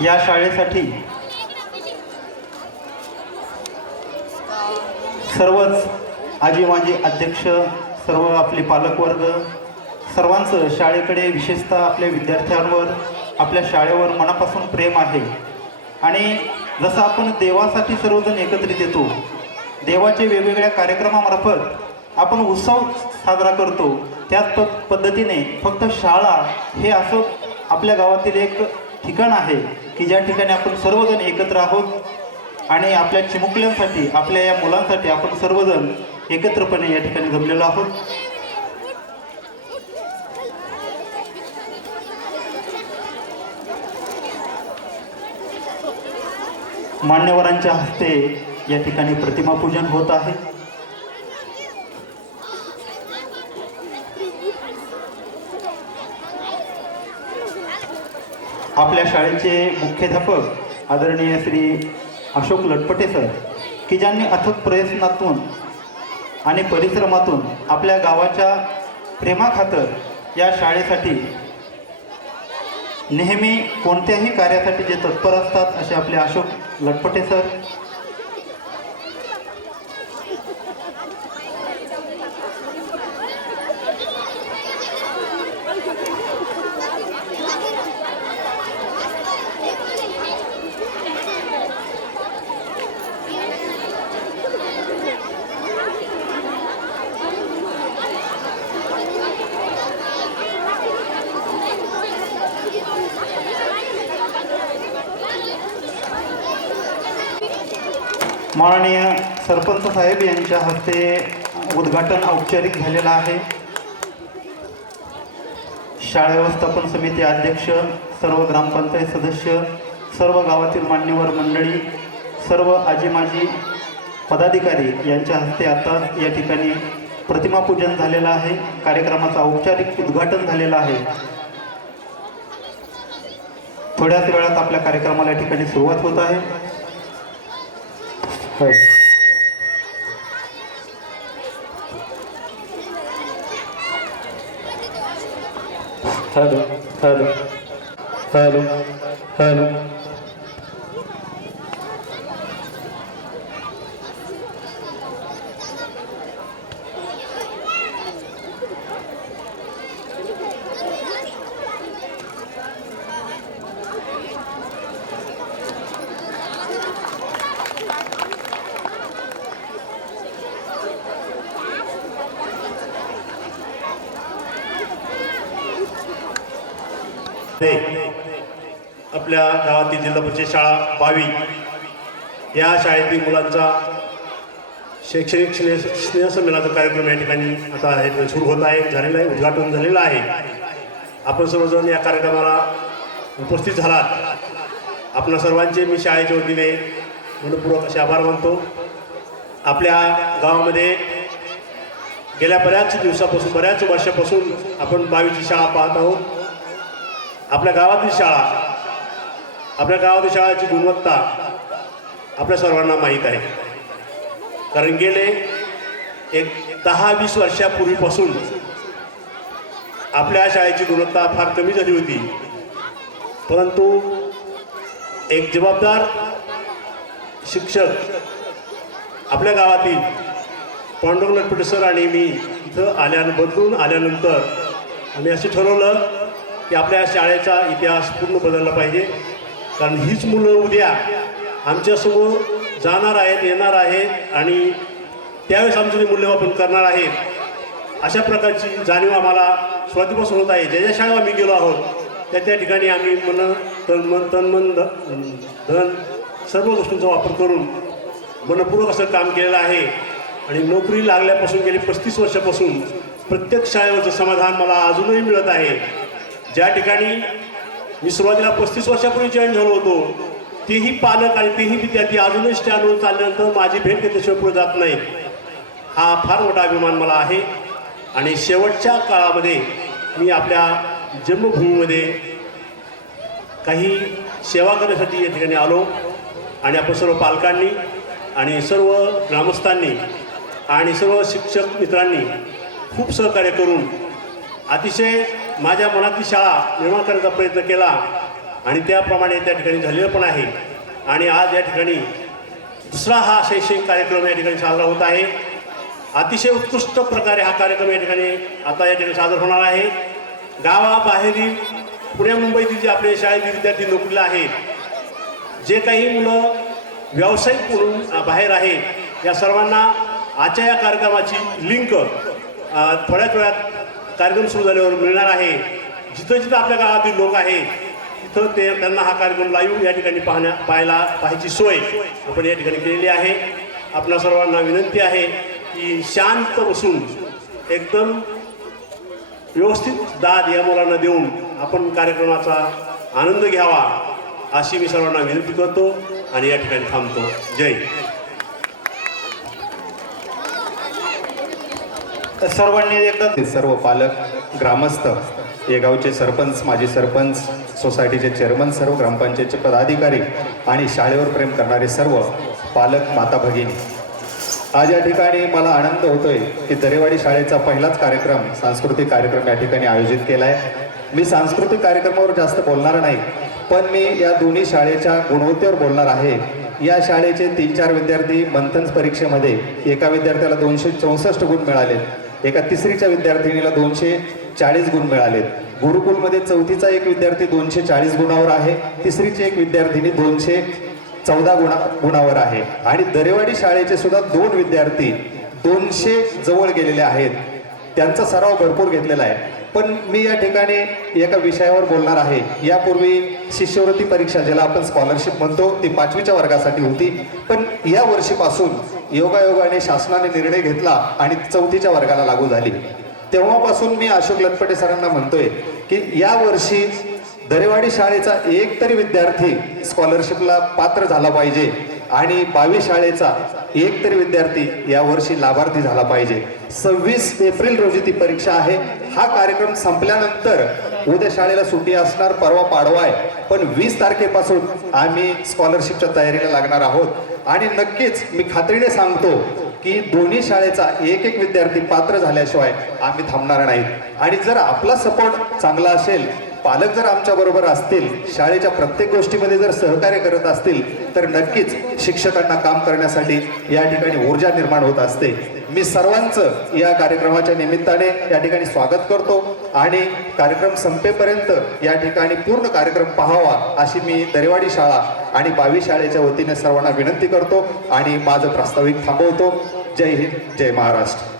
या शाळेसाठी सर्वच आजी माजी अध्यक्ष, सर्व आपले पालकवर्ग, सर्वांचं शाळेकडे विशेषतः आपल्या विद्यार्थ्यांवर, आपल्या शाळेवर मनापासून प्रेम आहे। आणि जसं आपण देवासाठी सर्वजण एकत्रित येतो, देवाचे वेगवेगळ्या कार्यक्रमामार्फत आपण उत्सव साजरा करतो, त्याच पद्धतीने फक्त शाळा हे असं आपल्या गावातील एक ठिकाण आहे की ज्या ठिकाणी आपण सर्वजण एकत्र आहोत आणि आपल्या चिमुकल्यांसाठी, आपल्या या मुलांसाठी आपण सर्वजण एकत्रपणे या ठिकाणी जमलेलो आहोत। मान्यवरांच्या हस्ते या ठिकाणी प्रतिमा पूजन होत आहे। आपल्या शाळेचे मुख्याध्यापक आदरणीय श्री अशोक लटपटे सर, की ज्यांनी अथक प्रयत्नातून आणि परिश्रमातून आपल्या गावाच्या प्रेमाखातर या शाळेसाठी नेहमी कोणत्याही कार्यासाठी जे तत्पर असतात, असे आपले अशोक लटपटे सर। माननीय सरपंच साहेब यांच्या हस्ते उद्घाटन औपचारिक झालेलं आहे। शाळा व्यवस्थापन समिती अध्यक्ष, सर्व ग्रामपंचायत सदस्य, सर्व गावातील मान्यवर मंडळी, सर्व आजी माजी पदाधिकारी यांच्या हस्ते आता या ठिकाणी प्रतिमा पूजन झालेलं आहे। कार्यक्रमाचं औपचारिक उद्घाटन झालेलं आहे। थोड्याच वेळात आपल्या कार्यक्रमाला या ठिकाणी सुरुवात होत आहे। हेलो हेलो हेलो हेलो आपल्या गावातील जिल्हा परिषद शाळा 22 या शाळेतील मुलांचा शैक्षणिक स्नेह संमेलनाचा कार्यक्रम या ठिकाणी आता सुरू होत आहे, झालेला आहे, उद्घाटन झालेलं आहे। आपण सर्वजण या कार्यक्रमाला उपस्थित झालात, आपल्या सर्वांचे मी शाळेच्या वतीने मनपूर्वक असे आभार मानतो। आपल्या गावामध्ये गेल्या बऱ्याच दिवसापासून, बऱ्याच वर्षापासून आपण 22ची शाळा पाहत आहोत। आपल्या गावातील शाळा, आपल्या गावातील शाळेची गुणवत्ता आपल्या सर्वांना माहीत आहे, कारण गेले एक 10-20 वर्षापूर्वीपासून आपल्या शाळेची गुणवत्ता फार कमी झाली होती। परंतु एक जबाबदार शिक्षक आपल्या गावातील पांडुरंग लटपटे सर आणि मी इथं बदलून आल्यानंतर आम्ही असे ठरवलं की आपल्या शाळेचा इतिहास पूर्ण बदलला पाहिजे, कारण हीच मुलं उद्या आमच्यासमोर जाणार आहेत, येणार आहेत आणि त्यावेळेस आमचं जे मूल्यमापन करणार आहेत। अशा प्रकारची जाणीव आम्हाला सुरुवातीपासून होत आहे। ज्या ज्या शाळा आम्ही गेलो आहोत त्या ठिकाणी आम्ही तन धन सर्व गोष्टींचा वापर करून मनपूर्वक असं काम केलेलं आहे। आणि नोकरी लागल्यापासून गेली 35 वर्षापासून प्रत्येक शाळेवरचं समाधान मला अजूनही मिळत आहे। ज्या ठिकाणी मी सुरुवातीला 35 वर्षापूर्वी जॉईन झालो होतो, तेही पालक आणि तेही विद्यार्थी अजूनही स्टँडवर चालल्यानंतर माझी भेट घेतल्याशिवाय पुढे जात नाही। हा फार मोठा अभिमान मला आहे। आणि शेवटच्या काळामध्ये मी आपल्या जन्मभूमीमध्ये काही सेवा करण्यासाठी या ठिकाणी आलो आणि आपण सर्व पालकांनी आणि सर्व ग्रामस्थांनी आणि सर्व शिक्षक मित्रांनी खूप सहकार्य करून अतिशय माझ्या मनातली शाळा निर्माण करण्याचा प्रयत्न केला आणि त्याप्रमाणे त्या ठिकाणी झालेलं पण आहे. आणि आज या ठिकाणी दुसरा हा शैक्षणिक कार्यक्रम या ठिकाणी साजरा होत आहे. अतिशय उत्कृष्ट प्रकारे हा कार्यक्रम या ठिकाणी आता या ठिकाणी सादर होणार आहे. गावाबाहेरील पुण्या मुंबईतील जे आपले शाळेतील विद्यार्थी नोकरीला आहेत, जे काही मुलं व्यावसायिक म्हणून बाहेर आहेत, या सर्वांना आजच्या या कार्यक्रमाची लिंक थोड्याच वेळात कार्यक्रम सुरू झाल्यावर मिळणार आहे. जिथं जिथं आपल्या गावातील लोक आहेत तिथं त्यांना हा कार्यक्रम लाईव्ह या ठिकाणी पाहायची सोय आपण या ठिकाणी केलेली आहे. आपणा सर्वांना विनंती आहे की शांत बसून एकदम व्यवस्थित दाद या मुलांना देऊन आपण कार्यक्रमाचा आनंद घ्यावा अशी मी सर्वांना विनंती करतो आणि या ठिकाणी थांबतो. जय. सर्वांनी एकदा सर्व पालक, ग्रामस्थ, या गावचे सरपंच, माजी सरपंच, सोसायटीचे चेअरमन, सर्व ग्रामपंचायतचे पदाधिकारी आणि शाळेवर प्रेम करणारे सर्व पालक, माता भगिनी, आज या ठिकाणी मला आनंद होतोय की दरेवाडी शाळेचा पहिलाच कार्यक्रम, सांस्कृतिक कार्यक्रम या ठिकाणी आयोजित केला आहे. मी सांस्कृतिक कार्यक्रमावर जास्त बोलणार नाही, पण मी या दोन्ही शाळेच्या गुणवत्तेवर बोलणार आहे. या शाळेचे 3-4 विद्यार्थी मंथन परीक्षेमध्ये एका विद्यार्थ्याला 264 गुण मिळालेत, एका तिसरीच्या विद्यार्थिनीला 240 गुण मिळालेत. गुरुकुलमध्ये चौथीचा एक विद्यार्थी 240 गुणावर आहे, तिसरीची एक विद्यार्थिनी 214 गुणावर आहे. आणि दरेवाडी शाळेचे सुद्धा 2 विद्यार्थी 200 जवळ गेलेले आहेत. त्यांचा सराव भरपूर घेतलेला आहे. पण मी या ठिकाणी एका विषयावर बोलणार आहे. यापूर्वी शिष्यवृत्ती परीक्षा, ज्याला आपण स्कॉलरशिप म्हणतो, ती 5वीच्या वर्गासाठी होती. पण या वर्षीपासून योगायोगाने शासनाने निर्णय घेतला आणि 4थीच्या वर्गाला लागू झाली. तेव्हापासून मी अशोक लटपटे सरांना म्हणतोय की या वर्षी दरेवाडी शाळेचा एक तरी विद्यार्थी स्कॉलरशिपला पात्र झाला पाहिजे आणि 22 शाळेचा एक तरी विद्यार्थी यावर्षी लाभार्थी झाला पाहिजे. 26 एप्रिल रोजी ती परीक्षा आहे. हा कार्यक्रम संपल्यानंतर उद्या शाळेला सुट्टी असणार, परवा पाडवा आहे, पण 20 तारखेपासून आम्ही स्कॉलरशिपच्या तयारीला लागणार आहोत. आणि नक्कीच मी खात्रीने सांगतो की दोन्ही शाळेचा एक एक विद्यार्थी पात्र झाल्याशिवाय आम्ही थांबणार नाहीत. आणि जर आपला सपोर्ट चांगला असेल, पालक जर आमच्या बरोबर असतील, शाळेच्या प्रत्येक गोष्टीमध्ये जर सहकार्य करत असतील, तर नक्कीच शिक्षकांना काम करण्यासाठी या ठिकाणी ऊर्जा निर्माण होत असते. मी सर्वांचं या कार्यक्रमाच्या निमित्ताने या ठिकाणी स्वागत करतो आणि कार्यक्रम संपेपर्यंत या ठिकाणी पूर्ण कार्यक्रम पाहावा अशी मी दरेवाडी शाळा आणि 22 शाळेच्या वतीने सर्वांना विनंती करतो आणि माझं प्रास्ताविक थांबवतो. जय हिंद, जय महाराष्ट्र.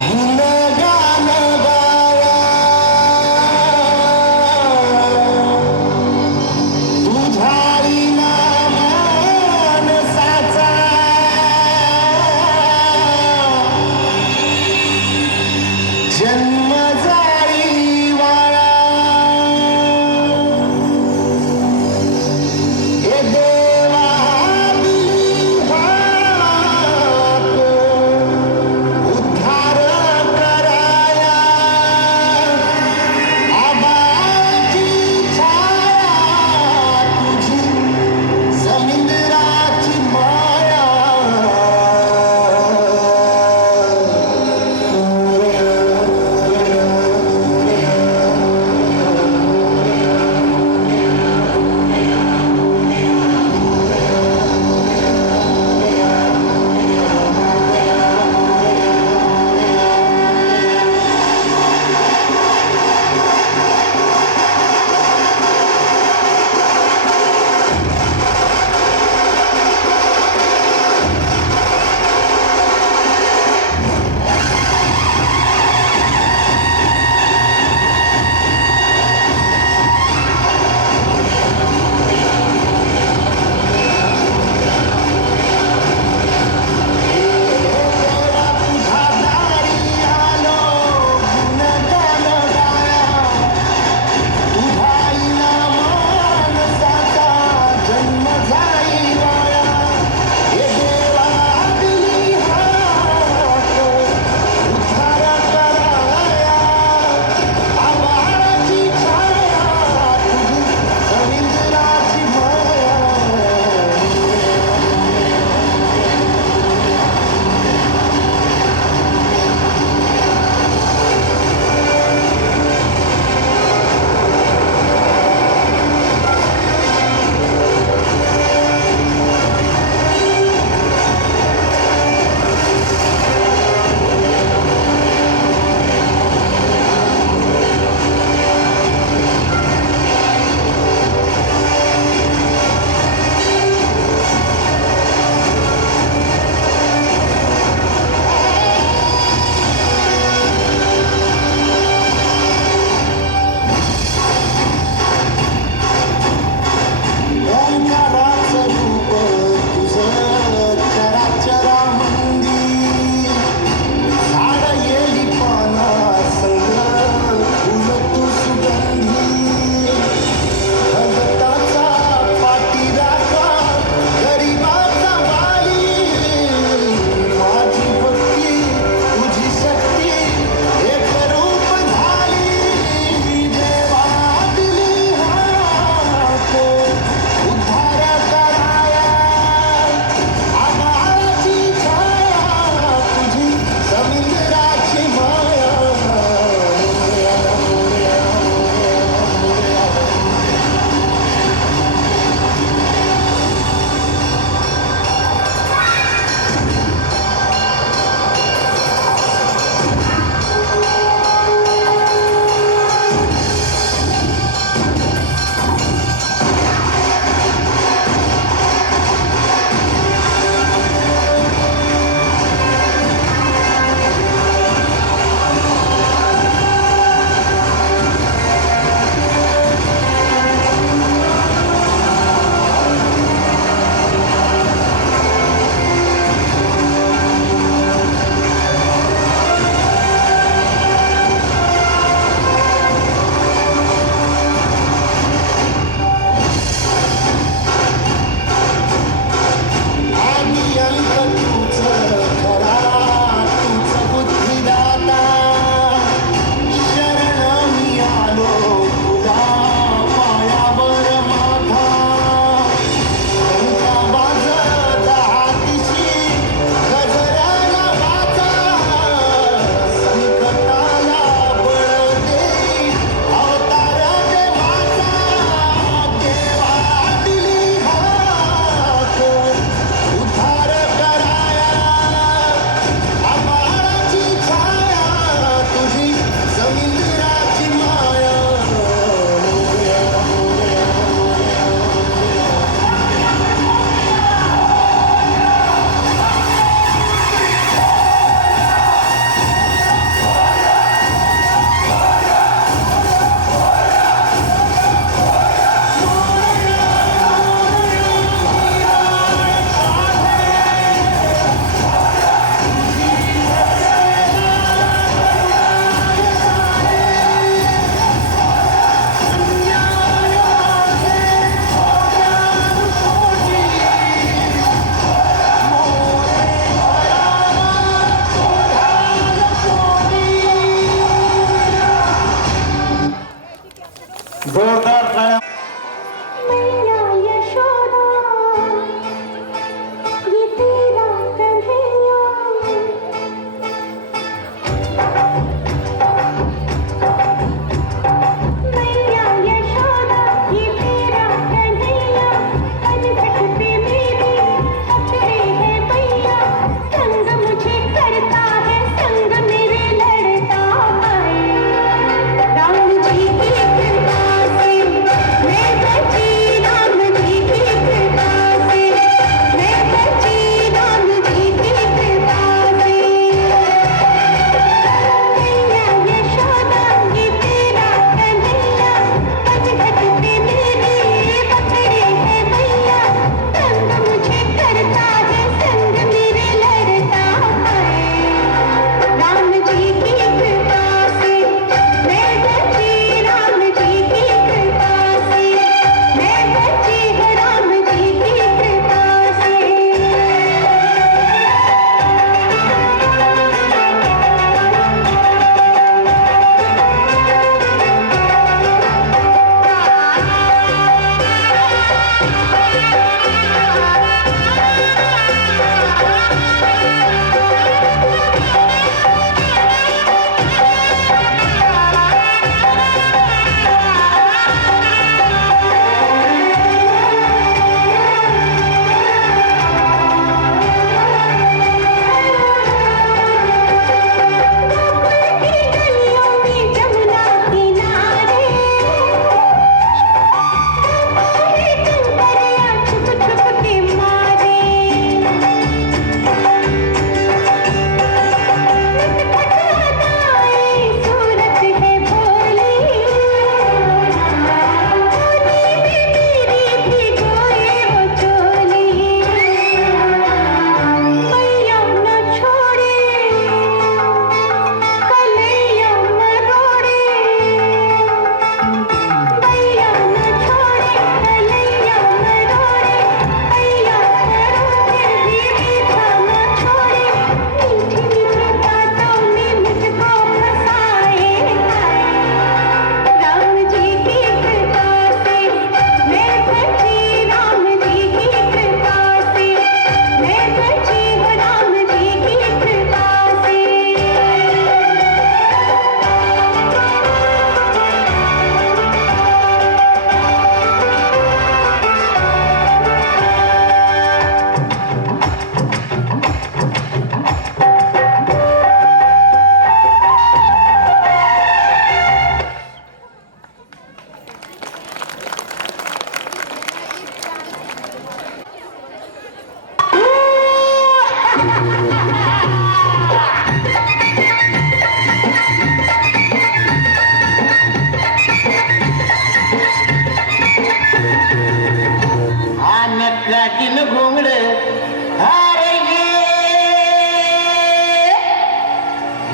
काठीन घोंगड अरे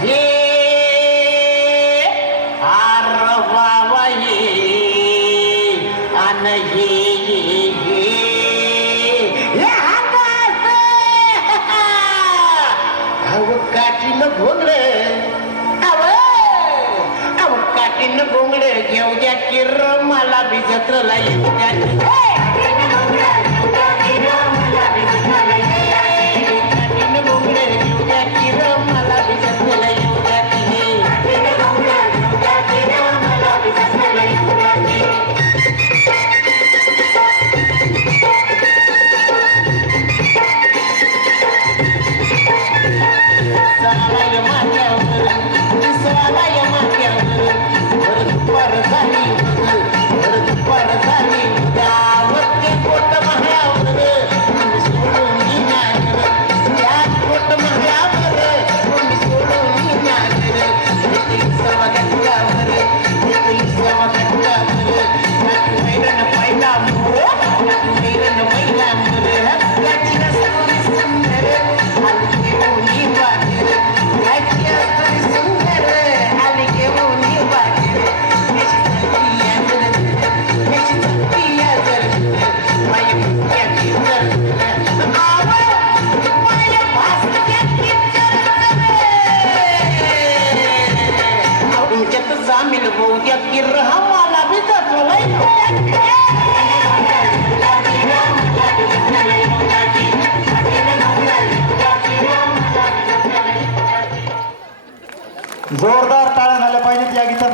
ये आर बाबा ये अन ये अव काठीन घोंगड अव काठीन घोंगड घेऊ द्या किर मला बी जत्रला येऊ द्या जामील होऊ द्या की मला बी जोरदार टाळ्या झाल्या पाहिजेत या गीतात.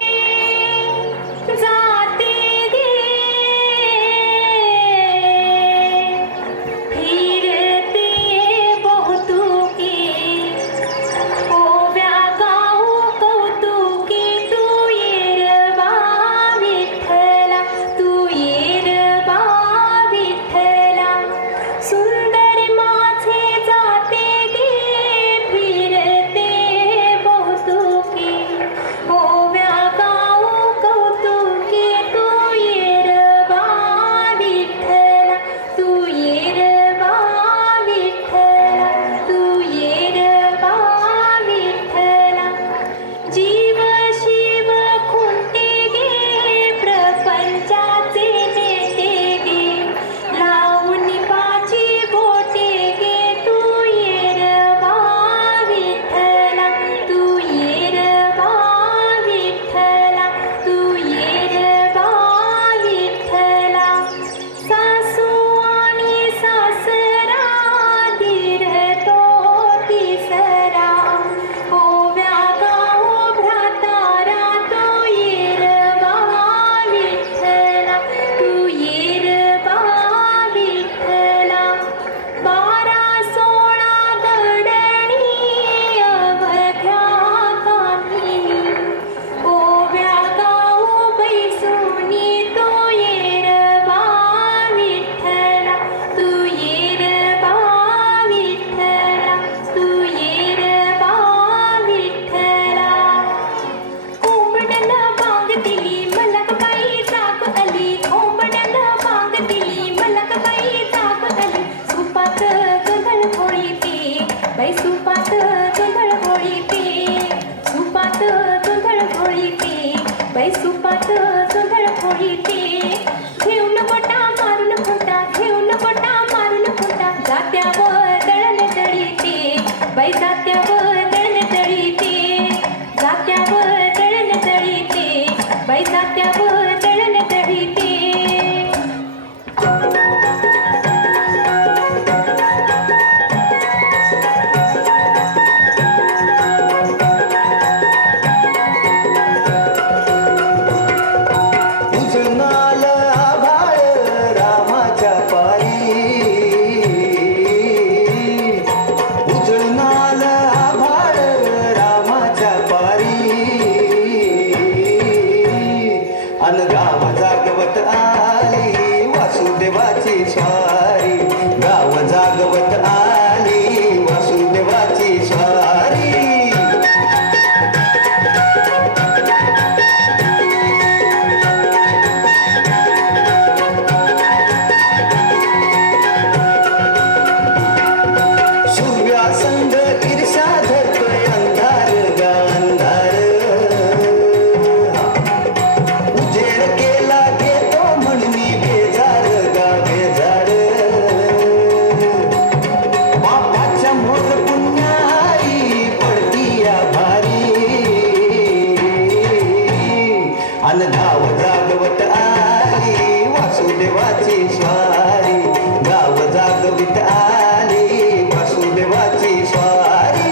वासुदेवाची स्वारी गाव जागवित आली वासुदेवाची स्वारी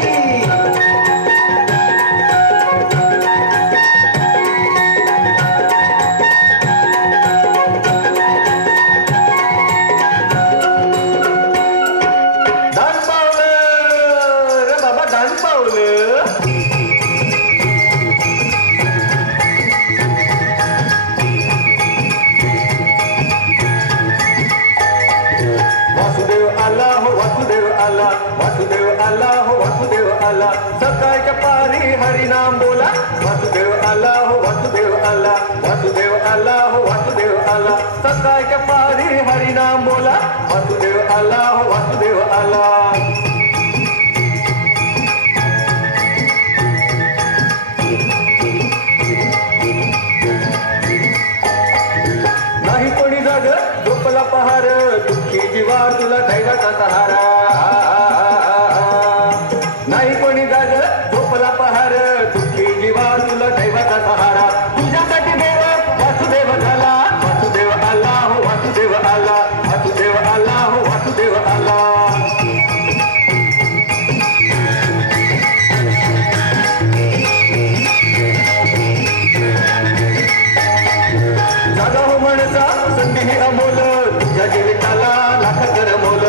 डान पावलं रे बाबा डान पावलं वासुदेव आला हो वासुदेव आला वासुदेव आला हो वासुदेव आला सकाळच्या पारी हरिनाम बोला वासुदेव आला हो वासुदेव आला वासुदेव आला हो वासुदेव आला सकाळच्या पारी हरिनाम बोला वासुदेव आला हो वासुदेव आला नाही कोणी जाग झोपला पहार दुःखी जीवा तुला दैवाचा सहारा नाही कोणी जाग झोपला पहार दुःखी जीवा तुला दैवाचा सहारा तुझ्यासाठी देव वासुदेव झाला वासुदेव आला हो वासुदेव आला वासुदेव आला हो वासुदेव आला जागा हो म्हणसा संधी ही अमोल तुझ्या जीविताला लाख कर मोल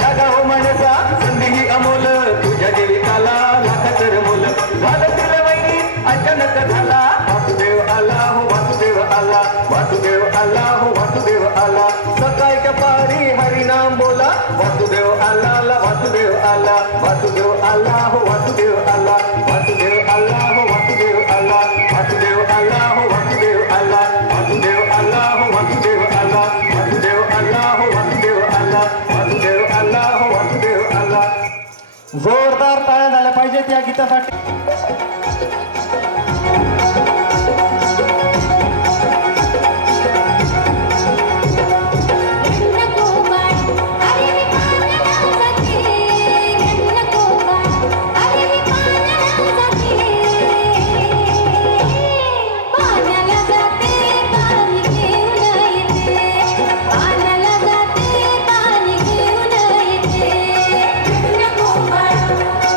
जागा हो म्हणसा संधी ही अमोल तुझ्या जीविताला लाख कर मोल झालं तुला वैरी अचानक झाला वासुदेव आला हो वासुदेव आला वासुदेव आला हो वासुदेव आला सकाळच्या पारी हरिनाम बोला वासुदेव आला वासुदेव आला वासुदेव आला हो वासुदेव आला वासुदेव आला हो वासुदेव आला वासुदेव आला हो वासुदेव आला वासुदेव आला हो वासुदेव आला वासुदेव आला हो वासुदेव आला वासुदेव आला हो वासुदेव आला जोरदार टाळ्या झाल्या पाहिजेत या गीतासाठी.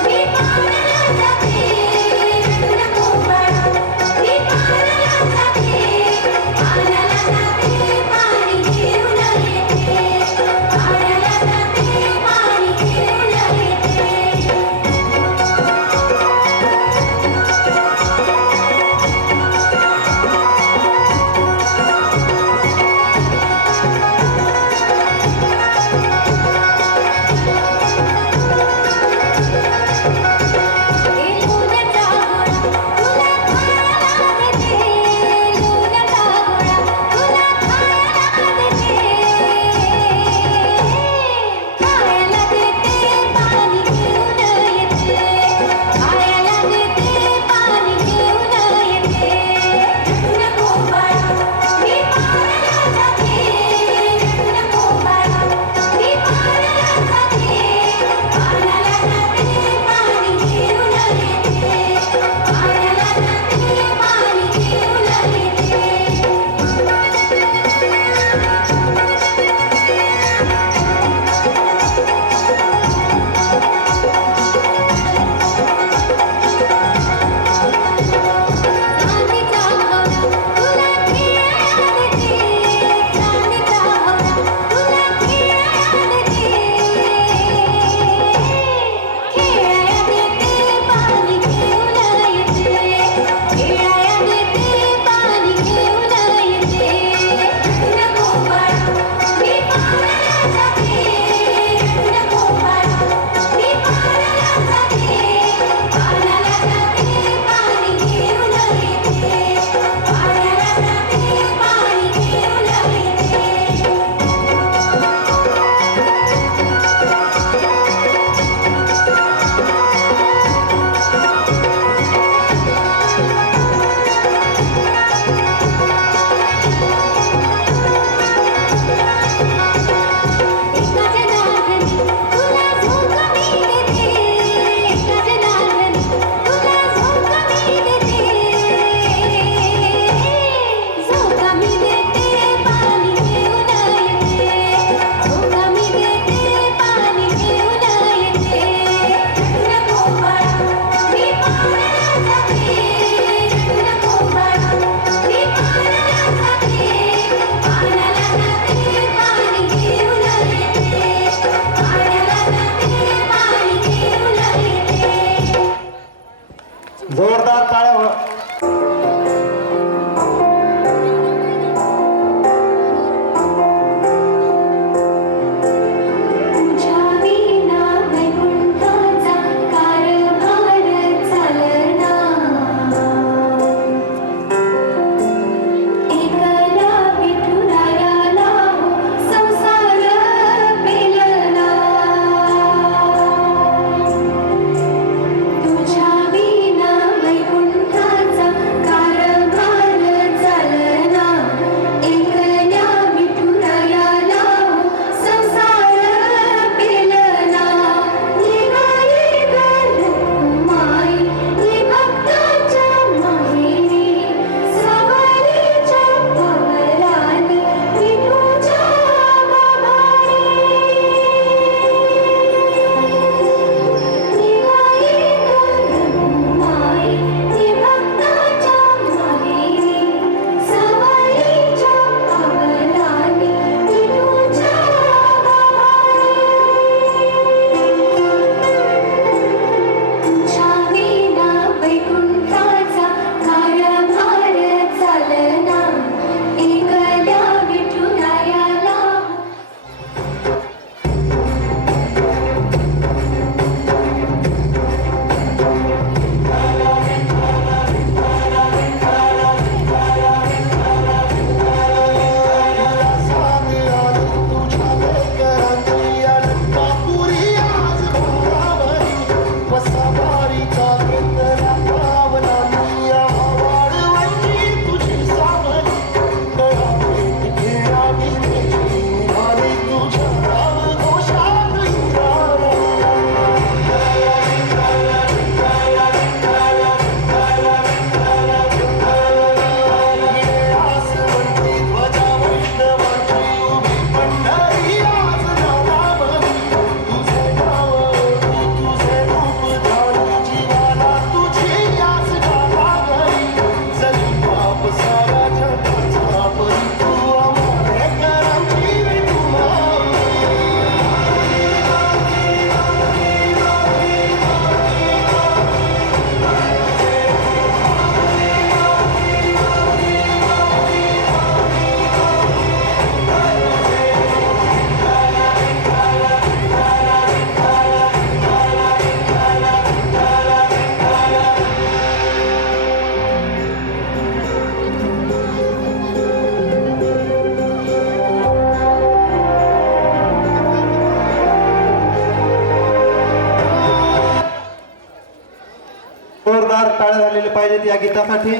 मी पाण्याला जाते या गीतासाठी.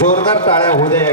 जोरदार टाळ्या होऊ द्या.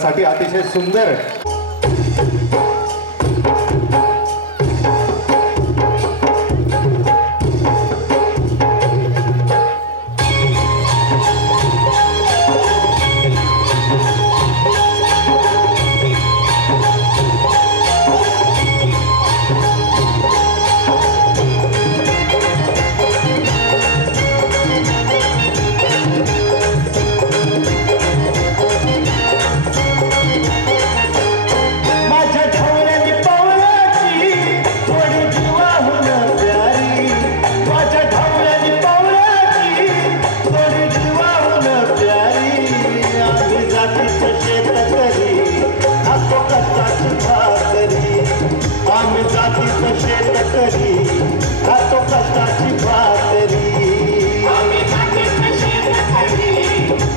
त्यासाठी अतिशय सुंदर माझ्या ढवळ्यानी पावलाची थोडी जीवाहून प्यारी माझ्या ढवळ्यानी पावलाची थोडी जीवाहून प्यारी आम्ही जातीचं शेतकरी खातो कष्टाची भाकरी आम्ही जातीचं शेतकरी खातो कष्टाची भाकरी आम्ही जातीचं शेतकरी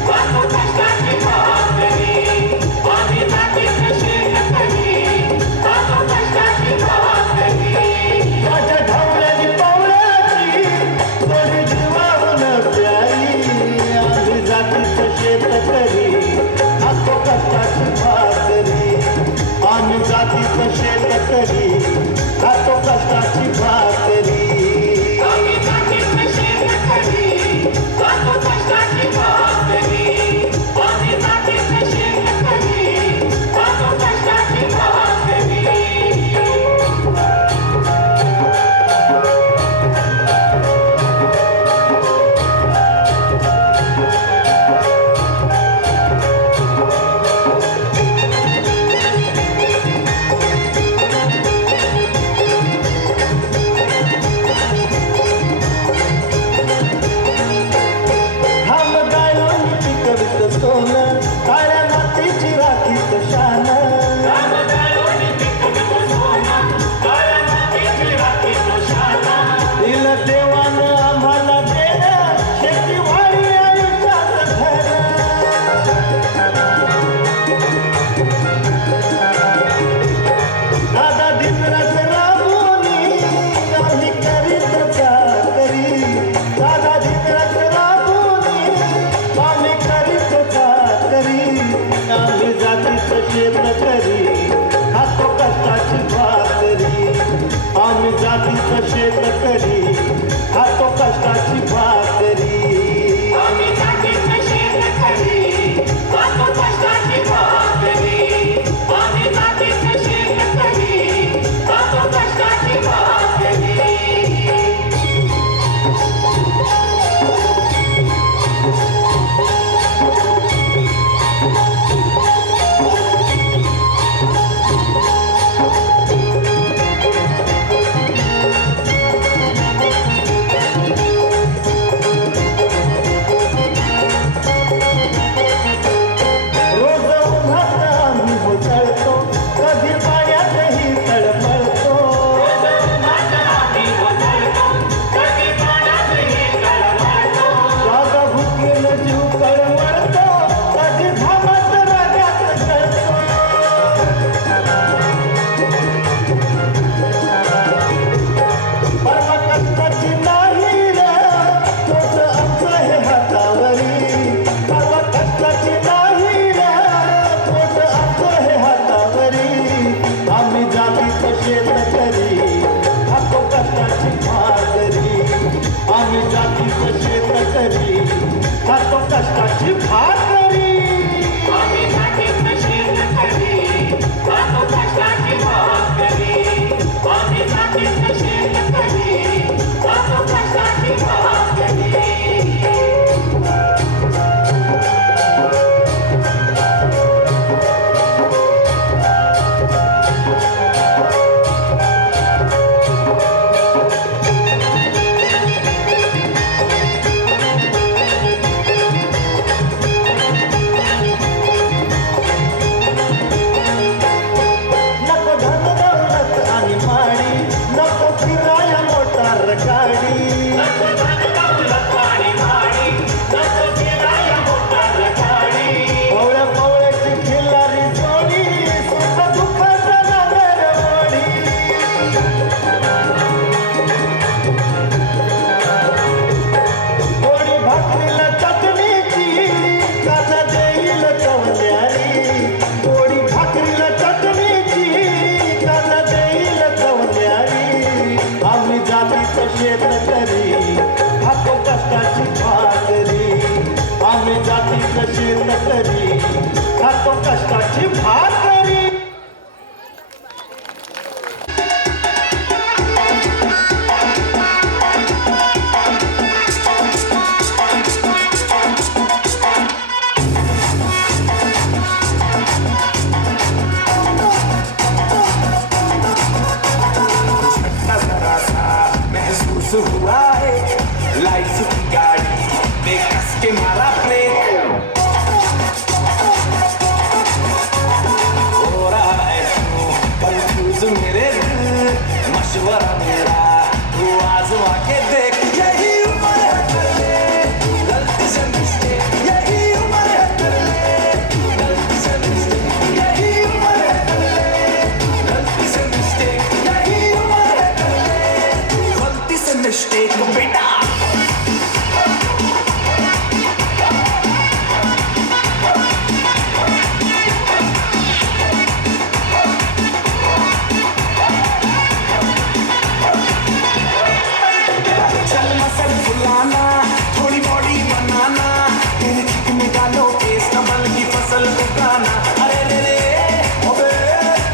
खातो कष्टाची भाकरी आम्ही जातीचं शेतकरी खातो कष्टाची भाकरी माझ्या ढवळ्यानी पावलाची थोडी जीवाहून प्यारी आम्ही जातीचं शेतकरी खातो कष्टाची भाकरी आम्ही जातीचं शेतकरी खातो कष्टाची भाकरी आम्ही जातीचं शेतकरी खातो कष्टाची भाकरी आम्ही जातीचं शेतकरी खातो कष्टाची भाकरी हम गायन पिकवित सोनं काळ्या मातीची राखीत शान दिल देवानं आम्हाला देणं शेतीवाडी आयुष्यात घर दादा दिवस राबूनी आम्ही करीत चाकरी दादा दिवस राबूनी आम्ही करीत चाकरी आम्ही जातीचं शेतकरी खातो कष्टाची भाकरी आम्ही जातीचं शेतकरी खातो कष्टाची भाकरी आम्ही जातीचं शेतकरी खातो कष्टाची भाकरी आम्ही जातीचं शेतकरी खातो कष्टाची भाकरी रोज उन्हात आम्ही होतळतो कधी पाण्यातही तळमळतो रागा भुकेनं जीव कळवळतो कधी घामात रागात कळतो परवा कष्टाची नाही रे तोच आमचं हे हातावरी परवा कष्टाची नाही रे तोच आमचं हे हातावरी आम्ही जातीचं शेतकरी खातो कष्टाची भाकरी आम्ही जातीचं शेतकरी खातो कष्टाची भाकरी आम्ही जातीचं शेतकरी खातो कष्टाची भाकरी आम्ही जातीचं शेतकरी खातो कष्टाची भाकरी भाताची भाकरी. महसूस हुआ है लाइफ की गाड़ी बेकस के मारा ब्रेक हो रहा है तू कंफ्यूज मेरे दिल मशवरा मेरा तू आजमा के देख यही उम्र है कर ले गलती से मिस्टेक यही उम्र है कर ले गलती से मिस्टेक यही उम्र है कर ले गलती से मिस्टेक यही उम्र है कर ले गलती से मिस्टेक बेटा चल मसल फुलाना थोड़ी बॉडी बनाना तेरे चिक में डालो केस कमल की फसल उगाना अरे रे रे ओबे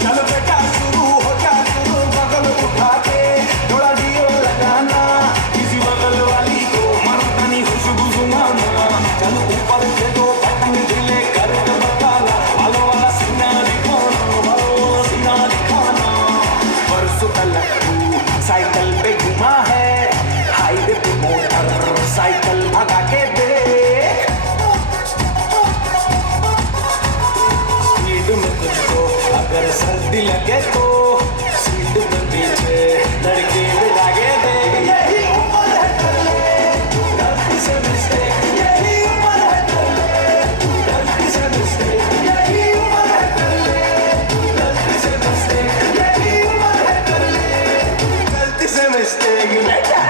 चल बेटा शुरू हो जा शुरू बगल उठा के थोड़ा डियो लगाना किसी बगल वाली को मर्दानी खुशबू सुनाना चल ऊपर से दो पतंग दिले कर बताना वालों वाला सीना दिखाना वालों सीना दिखाना परसों तलक तू साइकिल पे घुमा है हाईवे पे मोटर साइकिल भगा के देख स्पीड में तुझको अगर सर्दी लगे तो सीट में पीछे लड़के भी लागे दे यही उम्र है कर ले गलती से मिस्टेक यही उम्र है कर ले गलती से मिस्टेक यही उम्र है कर ले गलती से मिस्टेक यही उम्र है कर ले गलती से मिस्टेक बेटा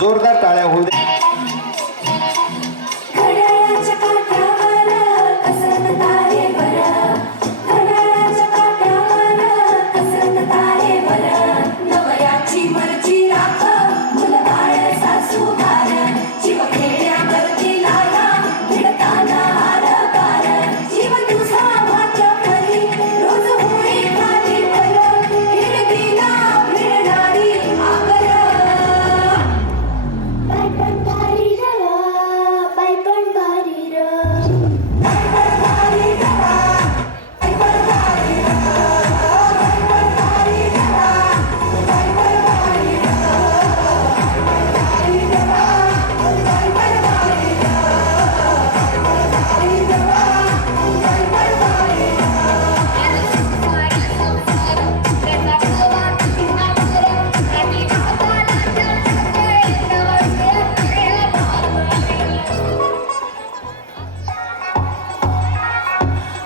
जोरदार टाळ्या होऊ दे. घड्याळाच्या काट्यावर कसरत तारेवर घड्याळाच्या काट्यावर कसरत तारेवर नवऱ्याची मर्जी राख मुलबाळ सासू घाल जीव खेड्यावरती लागा भिडताना आरपार जीव तुझा माझ्या परी रोज होळी खाली भर हिरवीला भिडणारी आगर बाई पण भारी र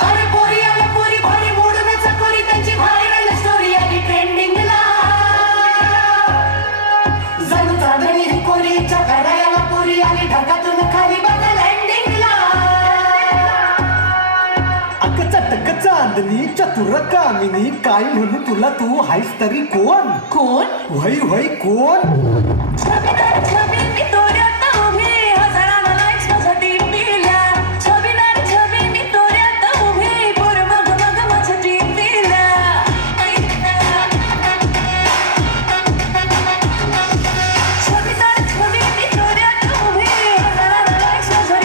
अरे पोरी आला पोरी भारी मोडून चकोरी त्यांची व्हायरल स्टोरी आली ट्रेंडिंगला जणू चांदणी कोरीच्या घड्याला पोरी आली ढगातून खाली बघा लँडिंगला अग चटक चांदणी चतुर कामिनी काय म्हणू तुला तू हायस तरी कोण कोण वय वय कोण छबीदार छबी मी तोऱ्यात उभी हजाराला लाईक्स माझ्या टीपीला छबीदार छबी मी तोऱ्यात उभी पोर मग मग माझ्या टीपीला छबीदार छबी मी तोऱ्यात उभी हजाराला लाईक्स माझ्या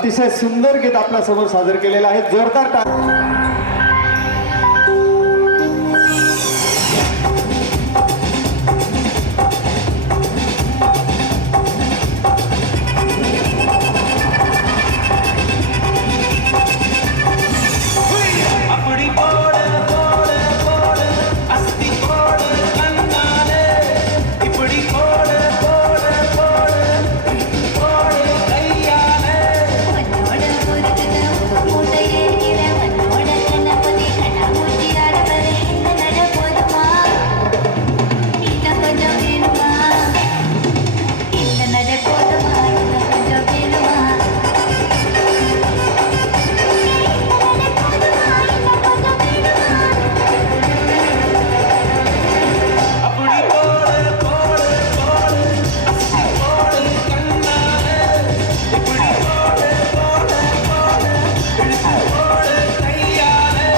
अतिशय सुंदर गीत आपल्या समोर सादर केलेलं आहे. जोरदार अपनी बोड़ बोड़ बोड़ अस्ति बोड़ कन्नाले इपड़ी बोड़ बोड़ बोड़ बोड़ कैयाले மண்ணோட பொறுக்குத மூட்டை ஏறிட மண்ணோட கணபதி கண்ணாமூச்சி ஆடவர இந்த நட போதுமா இன்னும் கொஞ்சம் வேணுமா இந்த நட போதுமா இன்னும் கொஞ்சம் வேணுமா अपनी बोड़ बोड़ बोड़ अस्ति बोड़ कन्नाले इपड़ी बोड़ बोड़ बोड़ इड़ती बोड़ कैयाले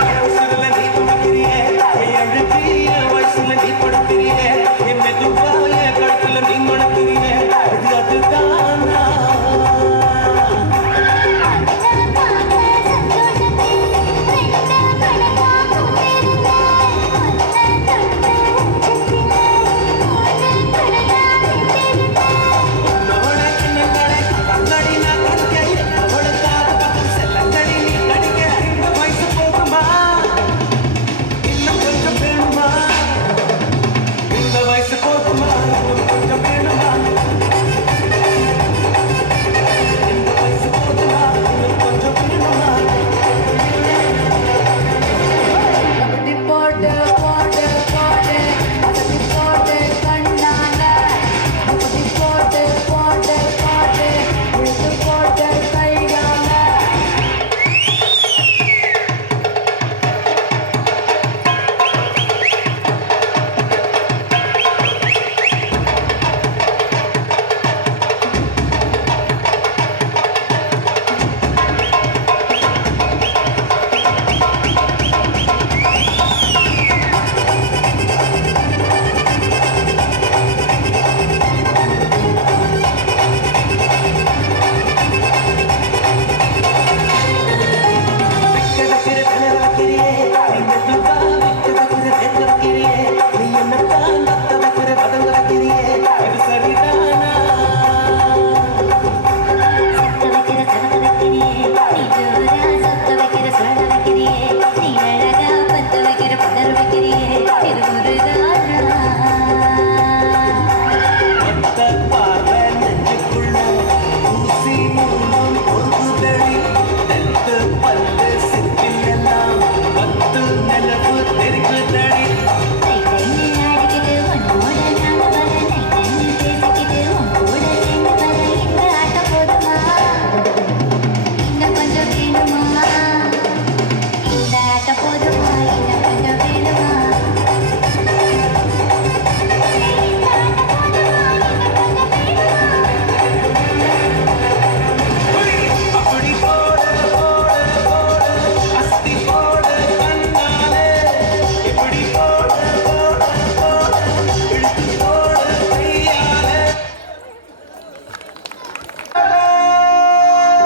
வயசுல நீ துடிக்கிறியே அழுகிய வயசுல நீ படுக்கிறியே என் மெதுவாய கழுத்துல நீ மணக்கிறியே இது அதுதானா உன்னோட கண்ணங்களே கண்ணடி நான் கடிக்க என்னோட காது பக்கம் செல்லங்கடி நீ கடிக்க இந்த வயசு போகுமா இன்னும் கொஞ்சம் வேணுமா இந்த வயசு போகுமா இன்னும் கொஞ்சம் வேணுமா இந்த வயசு போகுமா இன்னும் கொஞ்சம் வேணுமா அப்படி போட்டு போட்டு போட்டு அப்படி போட்டு கண்ணால அப்படி போட்டு போட்டு போட்டு இழுத்து போட்டு கையால விக்கடக்கிற கணர வைக்கிறியே நீ மெதுவா விக்கடக்கிற வேக்க வைக்கிறியே நீ என்னத்தான் நத்த வைக்கிற பதங்க வைக்கிறியே இது சரிதானா சத்த வைக்கிற சமக்க வைக்கிறியே நீ ஜோரா சொத்த வைக்கிற சொல்ல வைக்கிறியே நீ அழகா பத்த வைக்கிற பதர் வைக்கிறியே இது ஒரு மொத்த பார்வை நெஞ்சுக்குள்ள ஊசி மூலம் பொறுகுதடி நெத்து பல்லு சிப்பில் எல்லாம் பத்து நிலவு தெரிக்குதடி அடிக்கிட்டு உன்னோட நாங்க வர நைட்டு பேசிக்கிட்டு உன் கூட சேர்ந்து வர இந்த ஆட்டம் போதுமா இன்னும் கொஞ்சம் வேணுமா இந்த ஆட்டம் போதுமா இன்னும் கொஞ்சம் வேணுமா அப்படி போட போட போட அஸ்தி போட கண்ணாலே இப்படி போட போட போட இழுத்து போட கையாலே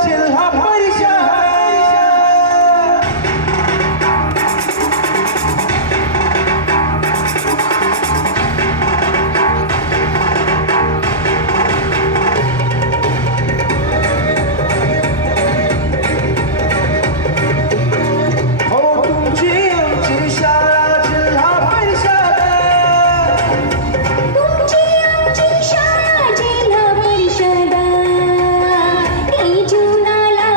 जिल्हा परिषद हो तुमची आमची शाळा जिल्हा परिषद तुमची आमची शाळा जिल्हा परिषद ही जीवनाला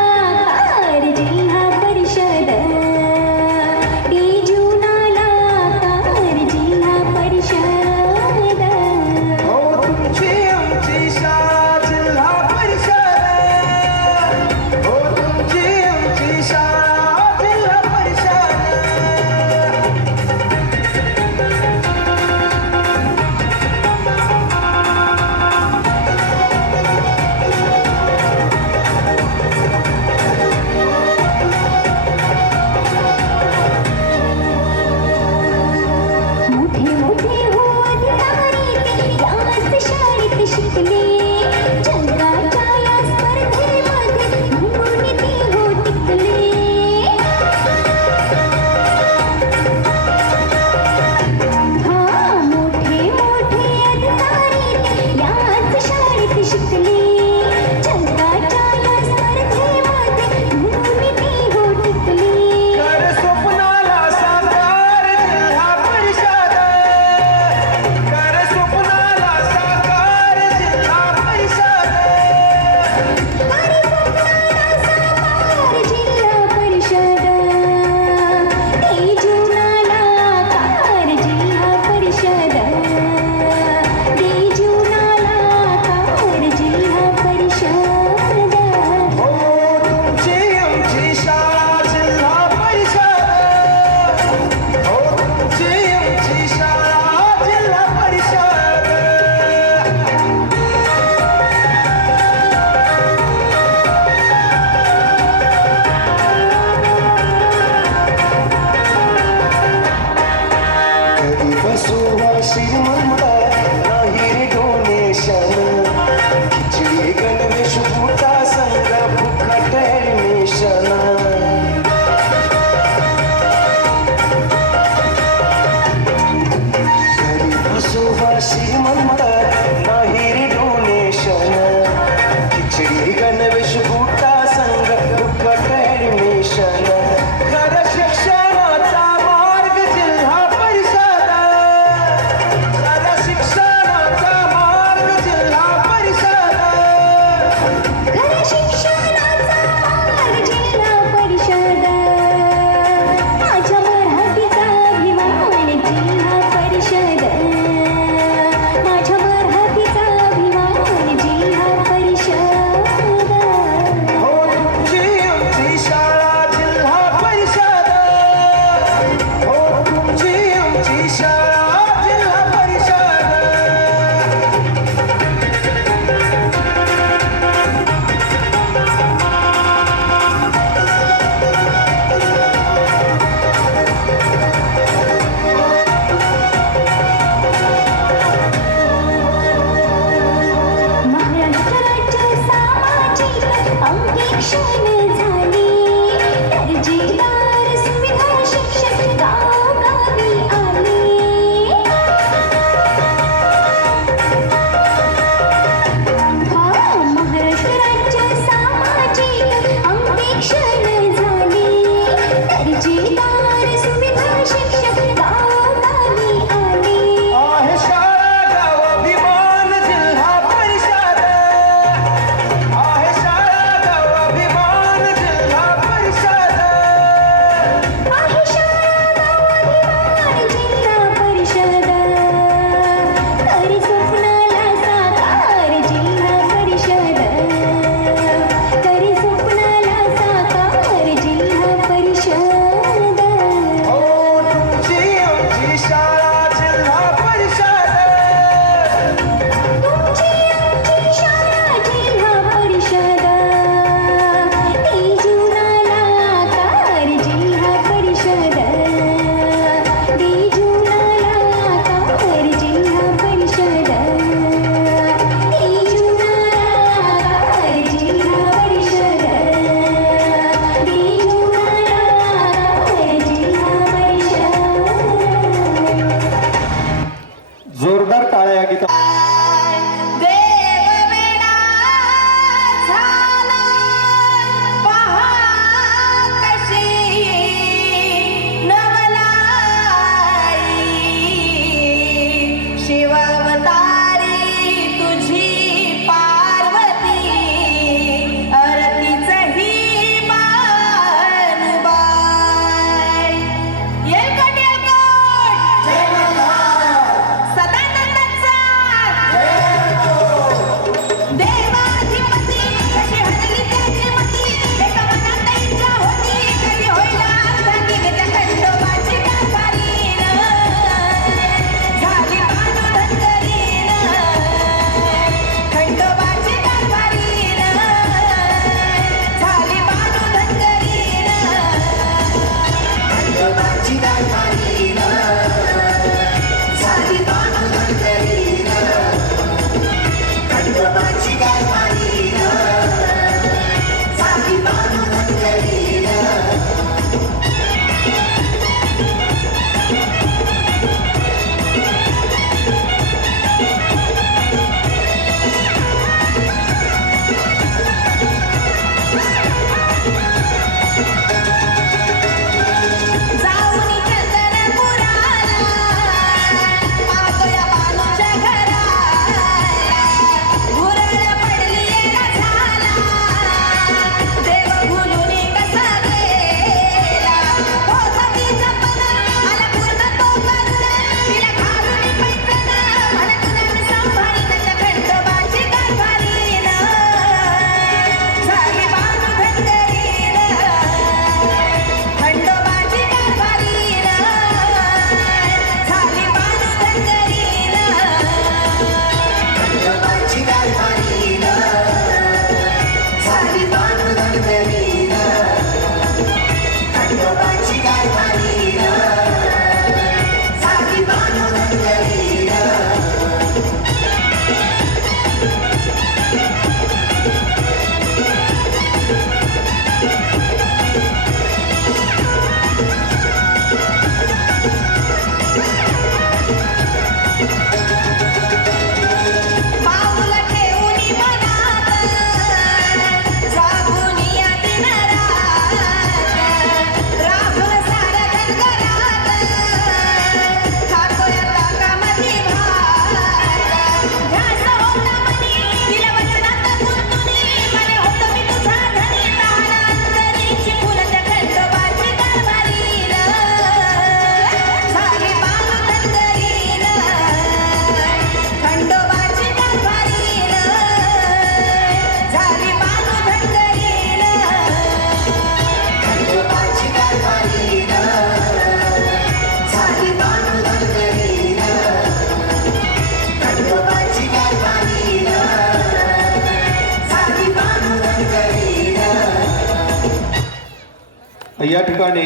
या ठिकाणी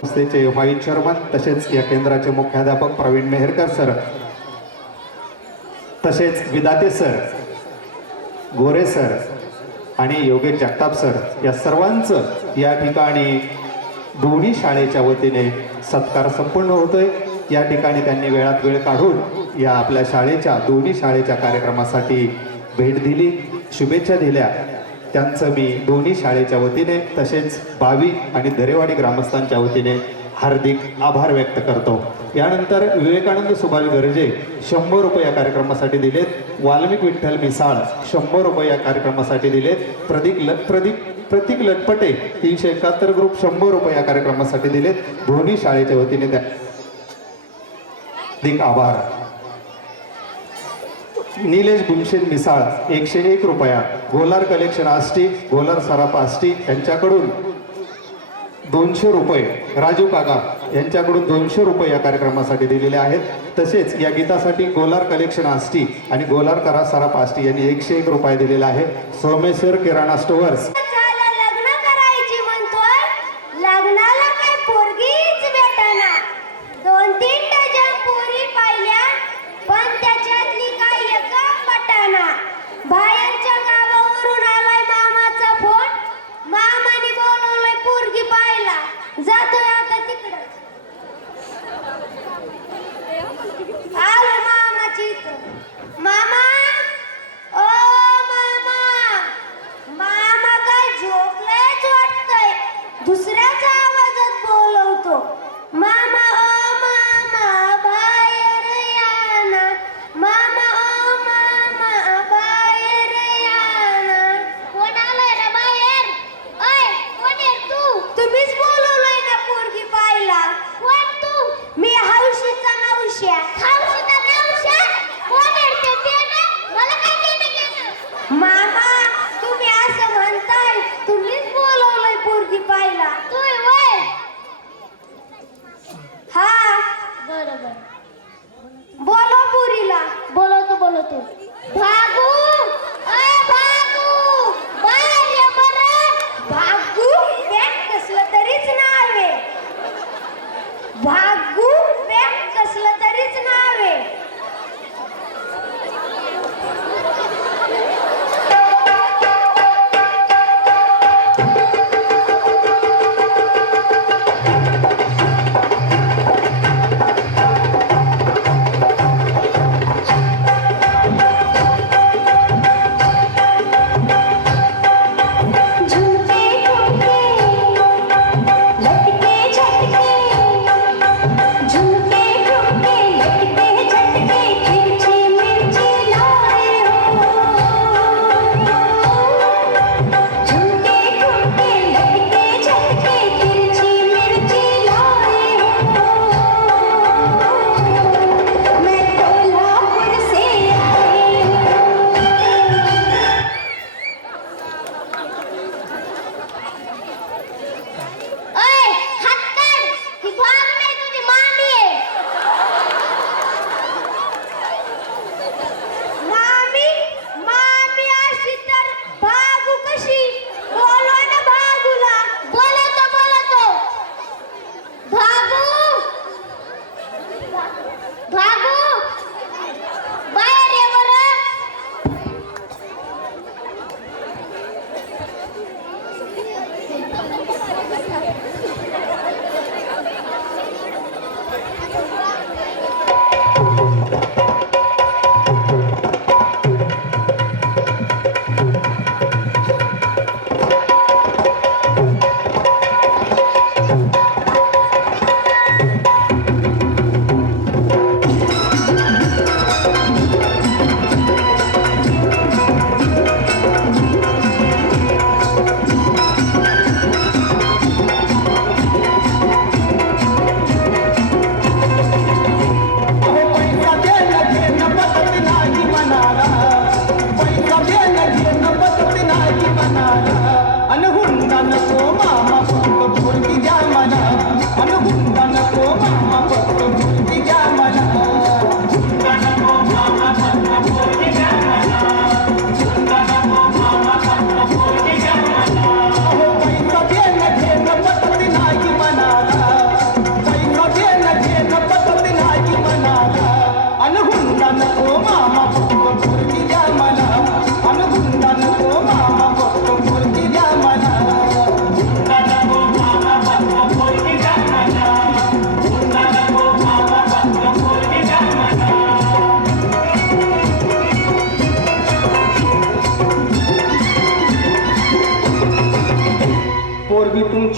संस्थेचे व्हाईस चेअरमन तसेच या केंद्राचे मुख्याध्यापक प्रवीण मेहरकर सर, तसेच विदाते सर, गोरे सर आणि योगेश जगताप सर या सर्वांचं या ठिकाणी दोन्ही शाळेच्या वतीने सत्कार संपन्न होतोय। या ठिकाणी त्यांनी वेळात वेळ काढून या आपल्या शाळेच्या दोन्ही शाळेच्या कार्यक्रमासाठी भेट दिली, शुभेच्छा दिल्या। त्यांचं मी दोन्ही शाळेच्या वतीने तसेच बावी आणि दरेवाडी ग्रामस्थांच्या वतीने हार्दिक आभार व्यक्त करतो। यानंतर विवेकानंद सुभाष गर्जे 100 रुपये या कार्यक्रमासाठी दिलेत, वाल्मिक विठ्ठल मिसाळ 100 रुपये या कार्यक्रमासाठी दिलेत, प्रतीक लटपटे 371 ग्रुप 100 रुपये या कार्यक्रमासाठी दिलेत। दोन्ही शाळेच्या वतीने त्या हार्दिक आभार। निलेश भीमसेन मिसाळ 101 रुपया, गोलार कलेक्शन आष्टी, गोलार सराफ आष्टी यांच्याकडून 200 रुपये, राजू काका यांच्याकडून 200 रुपये या कार्यक्रमासाठी दिलेले आहेत। तसेच या गीतासाठी गोलार कलेक्शन आष्टी आणि गोलार करा सराफ आष्टी यांनी 101 रुपये दिलेला आहे। सोमेश्वर किराणा स्टोअर्स लग्न करायची म्हणतोय, लग्नाला काय पोरगीच भेटना। 2-3 डझन पोरी पाहिल्या पण त्याच्यातली काय एक पटाना। बाहेरच्या गावावरून आलाय मामाचा फोन, मामाने बोलवलंय पोरगी पाहायला, जातोय आता तिकडं। आलो मामाची इथं। मामा, ओ मामा, मामा काय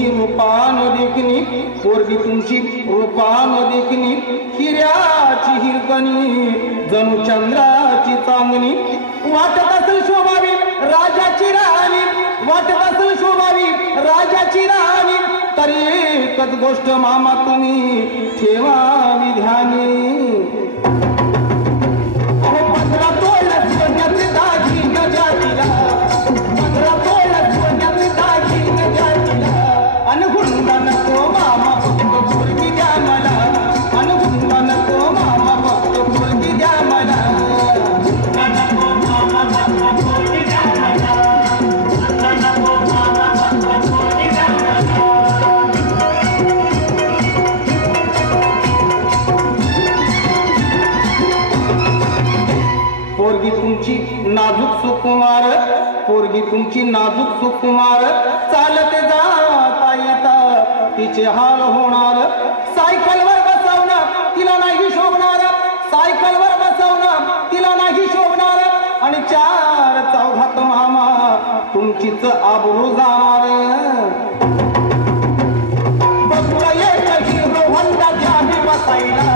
तुमची रूपान देखणी पोरगी तुमची रूपान देखणी हिऱ्याची हिरकणी जणू चंद्राची चांदणी वाटत असेल शोभावी राजाची राणी वाटत असेल शोभावी राजाची राणी तरी एकच गोष्ट मामा तुम्ही ठेवावी ध्यानी अहो 15 तोळ सोन्याचे दागिने जातीला 15 तोळ सोन्याचे दागिने जातीला अनगुंडा नको मामा फक्त पोरगी द्या मला अनगुंडा नको मामा फक्त पोरगी द्या मला नको मामा फक्त पोरगी द्या मला नको मामा फक्त पोरगी द्या मला पोरगी तुमची नाजूक सुकुमार पोरगी तुमची नाजूक सुकुमार चालते जाता येता तिचे हाल होणार सायकलवर बसवणं तिला नाही शोभणार सायकलवर बसवणं तिला नाही शोभणार आणि 4 चौघात मामा तुमचीच आबरू जाणार फक्त एक हिरो होंडा द्यावी बसायला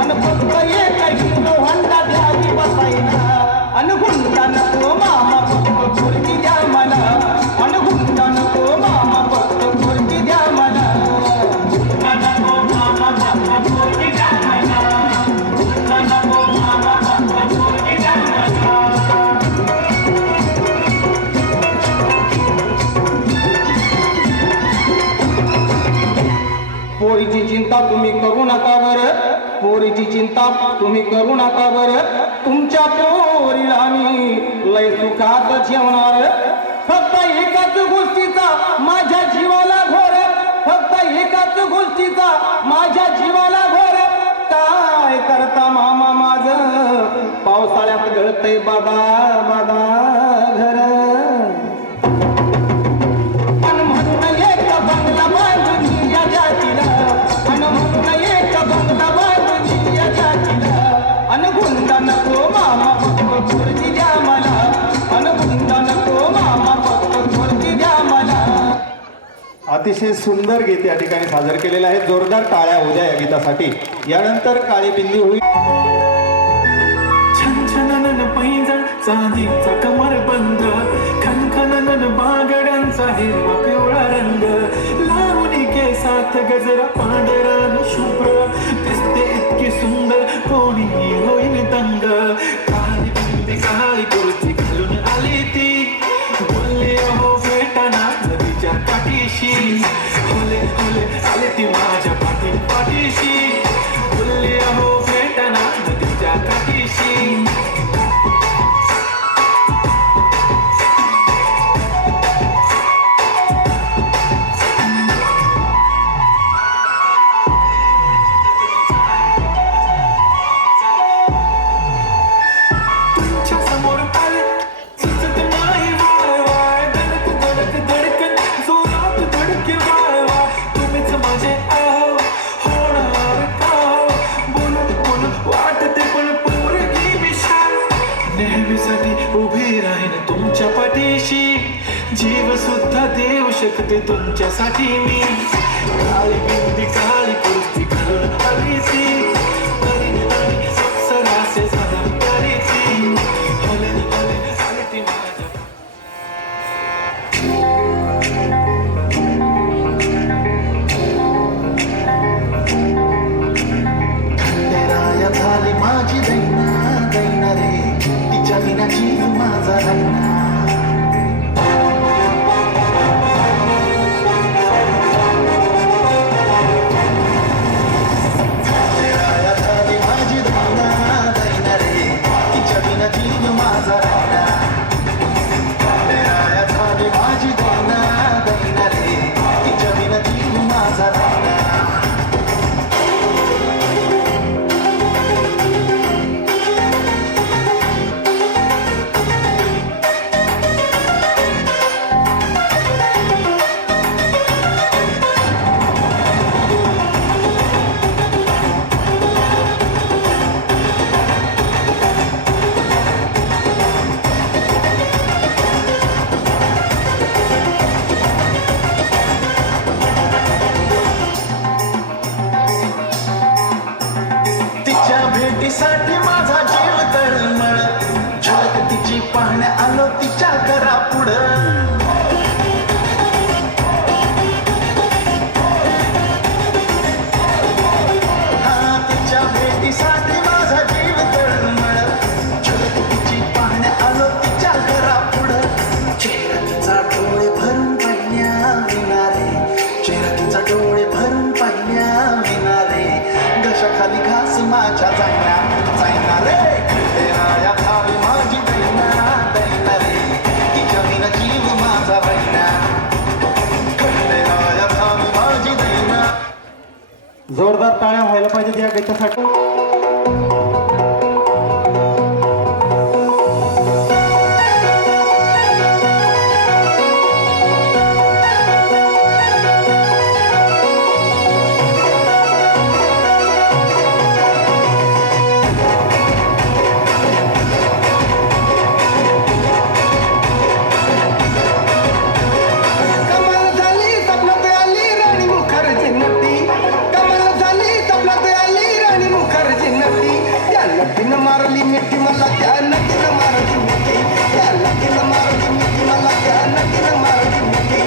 आणि फक्त एक हिरो होंडा द्यावी बसायला अनगुंडा नको मामा फक्त पोरगी द्या मला अनगुंडा नको मामा फक्त पोरगी द्या मला नको मामा फक्त पोरगी द्या मला नको मामा फक्त पोरगी द्या मला पोरीची चिंता तुम्ही करू नका बरं पोरीची चिंता तुम्ही करू नका बरं तुमच्या पोरीला मी लय सुखात ठेवणार फक्त एकाच गोष्टीचा माझ्या जीवाला घोर फक्त एकाच गोष्टीचा माझ्या जीवाला घोर काय करता मामा माझं पावसाळ्यात गळतय बाबा बाबा घर अन म्हणून एक बंगला बांधून या जातीला अन म्हणून एक बंगला बांधून या जातीला अन गुंडा नको मामा फक्त पोरगी द्या मला अन गुंडा नको मामा फक्त पोरगी द्या मला अतिशय सुंदर गीत या ठिकाणी सादर केलेलं आहे. जोरदार टाळ्या होऊ द्या या गीतासाठी. यानंतर काळी बिंदी होईल. छनछनन पैंजण चांदीचा कमर बंद खनखनन बागड्यांचा हिरवा पिवळा रंग लावणी केसात गजरा पांढरा शुभ्र दिसते इतकी सुंदर कोणी होईन दंग काळी बिंदी काळी कुर्ती घालून आली ती बोलले हो भेटाना नदीच्या काठीशी होले होले आले ती माझ्या पाठीशी बोलले हो भेटाना नदीच्या काठीशी तुमच्या समोर आले सुचत नाही वाय धडक धडक धडकन जोरात धडके वाय तुम्हीच माझे आहो होणार का बोलून बोलून वाटते पण पोरगी विशाल नेहमीसाठी उभी राहीन तुमच्या पाठीशी जीव सुद्धा देऊ शकते तुमच्यासाठी मी काळी बिंदी काळी कुर्ती घालून आली ती तरी आणि अप्सराचे झाला तरी ती हले हले आली ती माझ्या खंडेराया झाली माझी दैना दैना रे तिच्या विना जीव माझा राहिना खंडेराया झाली माझी दैना दैना रे तिच्या विना जीव माझा राहिना खंडेराया झाली माझी दैना दैना रे तिच्या विना जीव माझा राहिना तिची पाहण्या आलो तिच्या घरापुढं तिच्या भेटीसाठी माझा जीव तळमळ झलक तिची पाहण्या आलो तिच्या घरापुढं चेहरा तिचा डोळे भरून पाहिल्या विनारे चेहरा तिचा डोळे भरून पाहिल्या विनारे घशाखाली घास माझ्या जायना जायना रे खंडेराया थावी माझी दैना दैना रे तिच्या विना जीव माझा बहिना खंडेराया थावी माझी दैना. जोरदार टाळ्या व्हायला पाहिजेत या गीतासाठी. कमाल झाली स्वप्नात आली राणी मुखर्जी नटी कमाल झाली स्वप्नात आली राणी मुखर्जी नटी त्या नटीनं मारली मिठी मला त्या नटीनं मारली मिठी त्या नटीनं मारली मिठी मला त्या नटीनं मारली मिठी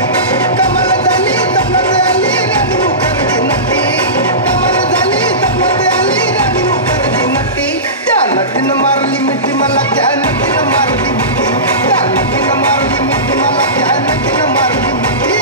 कमाल झाली स्वप्नात आली राणी मुखर्जी नटी कमाल झाली स्वप्नात आली राणी मुखर्जी नटी त्या नटीनं मारली मिठी मला त्या नटीनं मारली मिठी त्या नटीनं मारली मिठी मला त्या नटीनं मारली मिठी.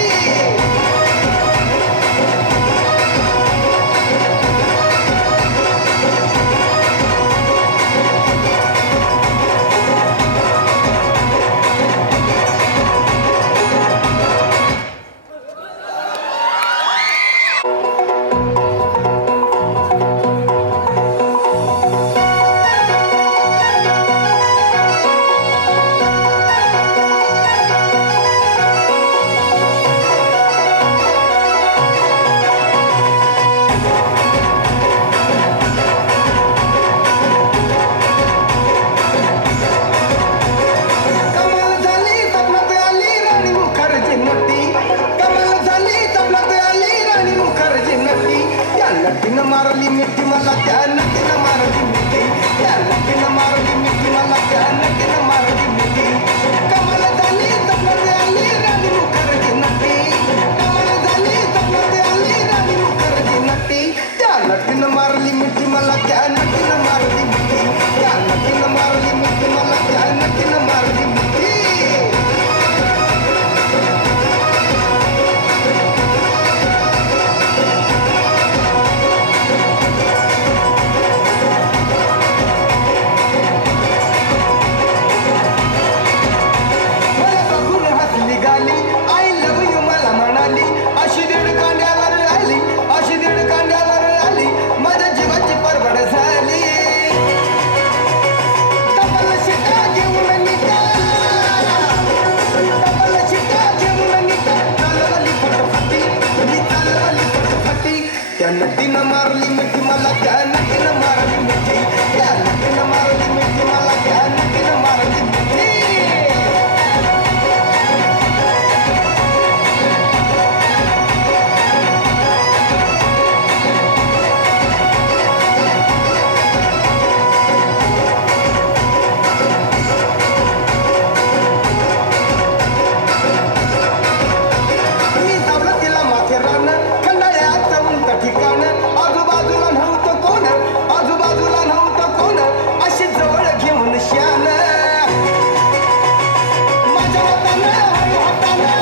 कमाल झाली स्वप्नात आली राणी मुखर्जी नटी कमाल झाली स्वप्नात आली राणी मुखर्जी नटी त्या नटीनं मारली मिठी मला त्या नटीनं मारली मिठी त्या नटीनं मारली मिठी मला त्या नटीनं मारली मिठी कमाल झाली स्वप्नात आली राणी मुखर्जी नटी कमाल झाली स्वप्नात आली राणी मुखर्जी नटी त्या नटीनं मारली मिठी मला त्या नटीनं मारली मिठी त्या नटीनं मारली मिठी मला त्या नटीनं मारली मिठी. मला बघून हसली गाली आय लव्ह यू मला म्हणाली अशी दीड कांड्यावर आली अशी दीड कांड्यावर आली माझ्या जीवाची परवड झाली डबल शिटा घेऊन निघा डबल शिटा घेऊन निघा चालवली फटफटी मी चालवली फटफटी त्या नटीनं मारली मिठी मला त्या नटीनं मारली मिठी त्या नटीनं मारली मिठी मला त्या नटीनं मारली मिठी. मी धावलं तिला माथेरान खंडाळ्याचं उंच ठिकाण आजूबाजूला नव्हतं कोण आजूबाजूला नव्हतं कोण अशी जवळ घेऊन शान माझ्या मतानं हळू हातानं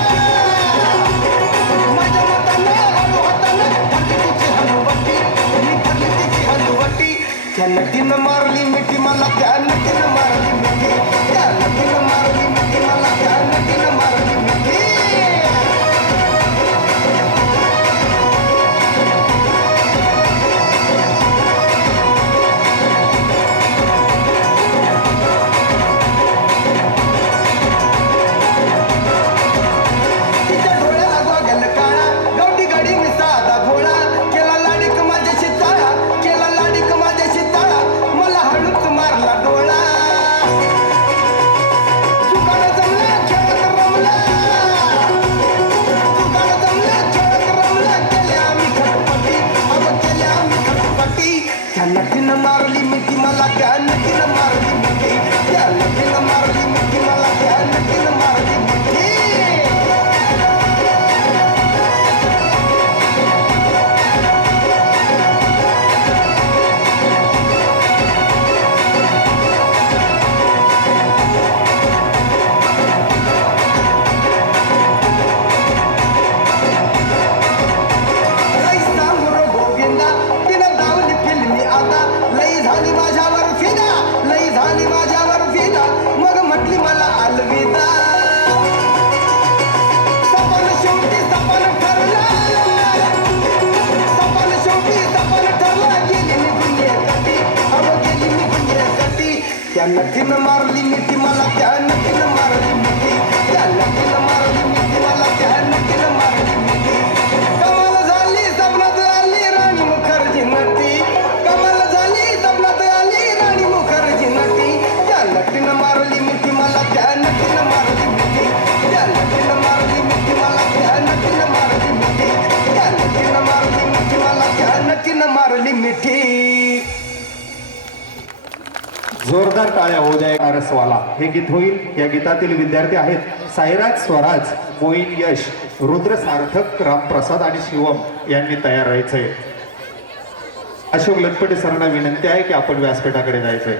माझ्या मतानं हळू हातानं धरली तिची हनुवटी मी धरली तिची हनुवटी त्या नटीनं मारली मिठी मला त्या नटीनं मारली मिठी त्या नटीनं मारली मिठी मला त्या नटीनं मारली मिठी. तिच्या डोळ्याला गोगल काळा गावठी गाडी मी साधा भोळा केला लाडीक माझ्याशी चाळा केला लाडीक माझ्याशी चाळा मला हळूच मारला डोळा नक्कीनं मारली मिठी मला त्या नक्कीनं मारली मिठी त्या नक्कीनं मारली मिठी मला त्या नक्कीनं मारली मिठी कमाल झाली स्वप्नात आली राणी मुखर्जी नटी कमाल झाली स्वप्नात आली राणी मुखर्जी नटी त्या नक्कीनं मारली मिठी मला त्या नक्कीनं मारली मिठी त्या नक्कीनं मारली मिठी मला त्या नक्कीनं मारली मिठी त्या नक्कीनं मारली मिठी मला त्या नक्कीनं मारली मिठी जोरदार टाळ्या होऊ द्या. रसवाला हे गीत होईल. या गीतातील विद्यार्थी आहेत साईराज स्वराज, मोईन यश, रुद्र सार्थक, रामप्रसाद आणि शिवम यांनी तयार राहायचंय. अशोक लटपटे सरांना विनंती आहे की आपण व्यासपीठाकडे जायचंय.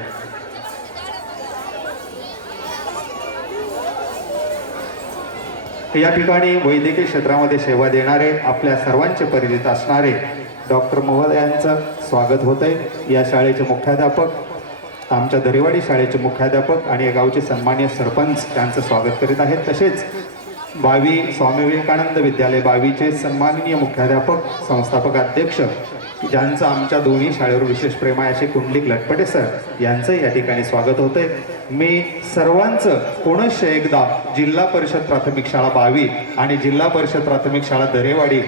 या ठिकाणी वैद्यकीय क्षेत्रामध्ये सेवा देणारे आपल्या सर्वांचे परिचित असणारे डॉक्टर महोदयांचं स्वागत होत आहे. या शाळेचे मुख्याध्यापक, आमच्या दरेवाडी शाळेचे मुख्याध्यापक आणि या गावचे सन्माननीय सरपंच त्यांचं स्वागत करीत आहेत. तसेच बावी स्वामी विवेकानंद विद्यालय बावीचे सन्माननीय मुख्याध्यापक, संस्थापक अध्यक्ष, ज्यांचं आमच्या दोन्ही शाळेवर विशेष प्रेम आहे असे कुंडलिक लटपटे सर यांचंही या ठिकाणी स्वागत होतंय. मी सर्वांचं पुनश्च एकदा जिल्हा परिषद प्राथमिक शाळा बावी आणि जिल्हा परिषद प्राथमिक शाळा दरेवाडी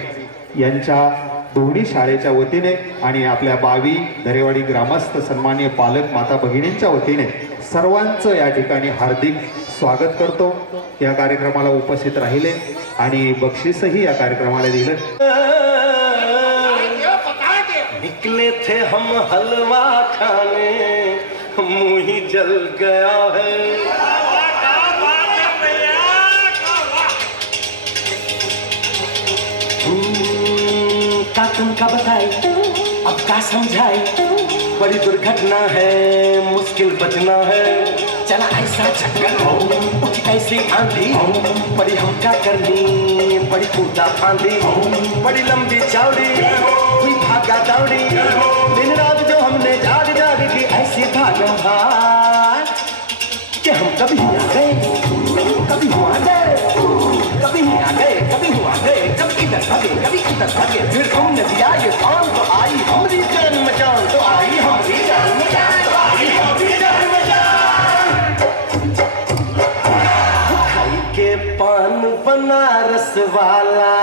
यांच्या दोन्ही शाळेच्या वतीने आणि आपल्या बावी दरेवाडी ग्रामस्थ सन्माननीय पालक माता भगिनींच्या वतीने सर्वांचं या ठिकाणी हार्दिक स्वागत करतो. या कार्यक्रमाला उपस्थित राहिले आणि बक्षीसही या कार्यक्रमाला दिलं. निकले थे हम हलवा खाने मुंह ही जल गया है का तुमका बताए अब का समझाए बड़ी दुर्घटना है मुश्किल बचना है चला ऐसा चक्कर हो उठ ऐसी आंधी बड़ी हम क्या करनी बड़ी कूदा फांदी बड़ी लंबी चौड़ी हुई भागा दौड़ी दिन रात जो हमने जाग जाग की ऐसी भागम भाग कि हम कभी आ गए कभी हुआ गए कभी आ गए कभी हुआ गए कभी इधर भागे कभी इधर भागे फिर हमने दिया ये कौन तो आई हमारी जान मचान तो आई हमारी जान मचान तो आई हमारी जान मचान खाई के पान बनारस वाला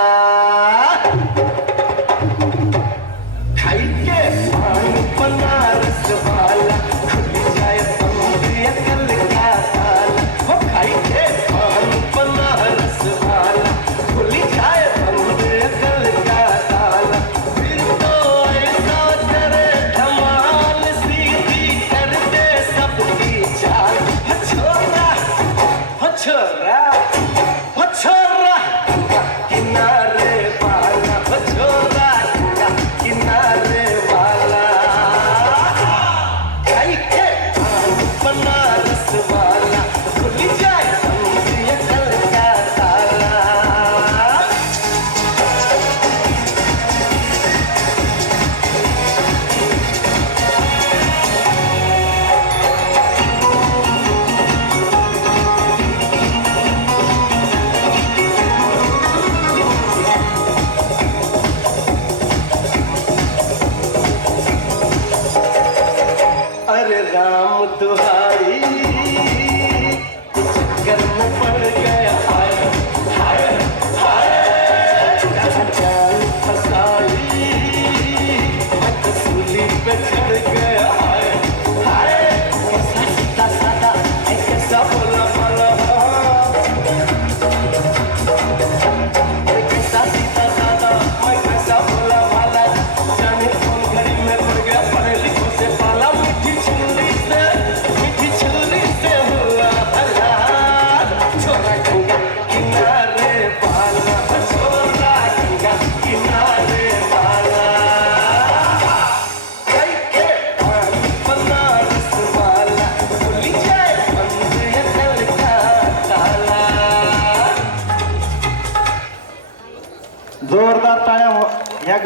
खाई के पान बनारस वाला खुल जाए बंद अकल का ताला हो खाई के पान बनारस वाला खुल जाए बंद अकल का ताला फिर तो ऐसा करे धमाल सीधी कर दे सबकी चाल हो छोरा हो छोरा हो छोरा किनारे वाला हो छोरा किनारे वाला खाई के पान बनारस वाला खुल जाए बंद अकल का ताला अरे राम दुहाई चक्कर में पड़ गया हाय हाय हाय जान फसाई मैं सूली पे चढ़ गया हाय हाय कैसा सीधा साधा ऐ कैसा बोला माला कैसा सीधा साधा मैं कैसा बोला वाला जाने कौन घड़ी में पड़ गया पढ़े लिखों से पाला मीठी छुरी से हुआ भला छोरा गंगा किनारे वाला छोरा गंगा किनारे वाला कई के पान बनारस वाला खुली जाए बंद अकल का ताला जोरदार टाळ्या हो. या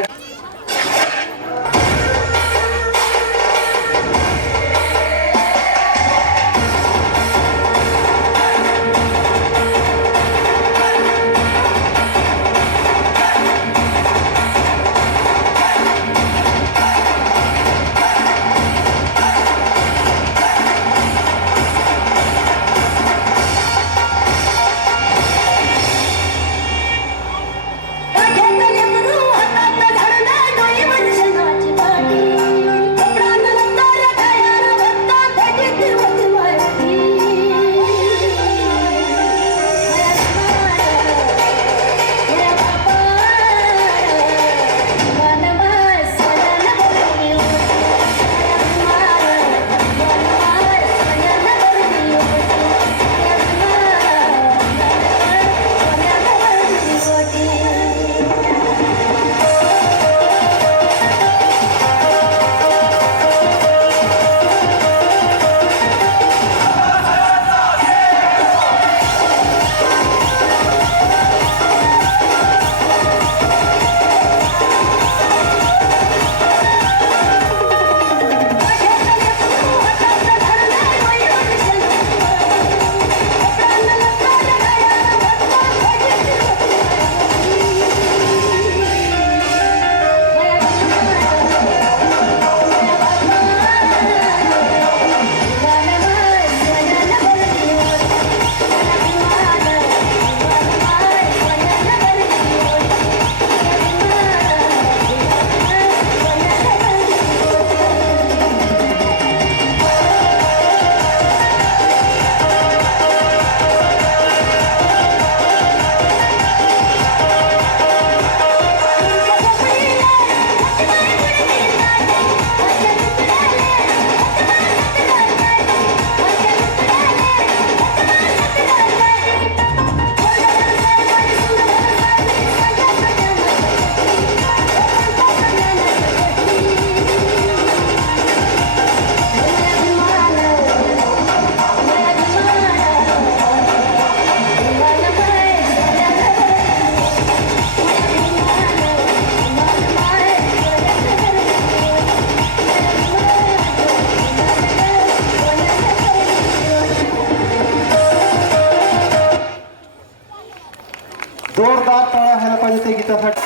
जोरदार टाळ्या व्हायला पाहिजे त्या गीतासाठी.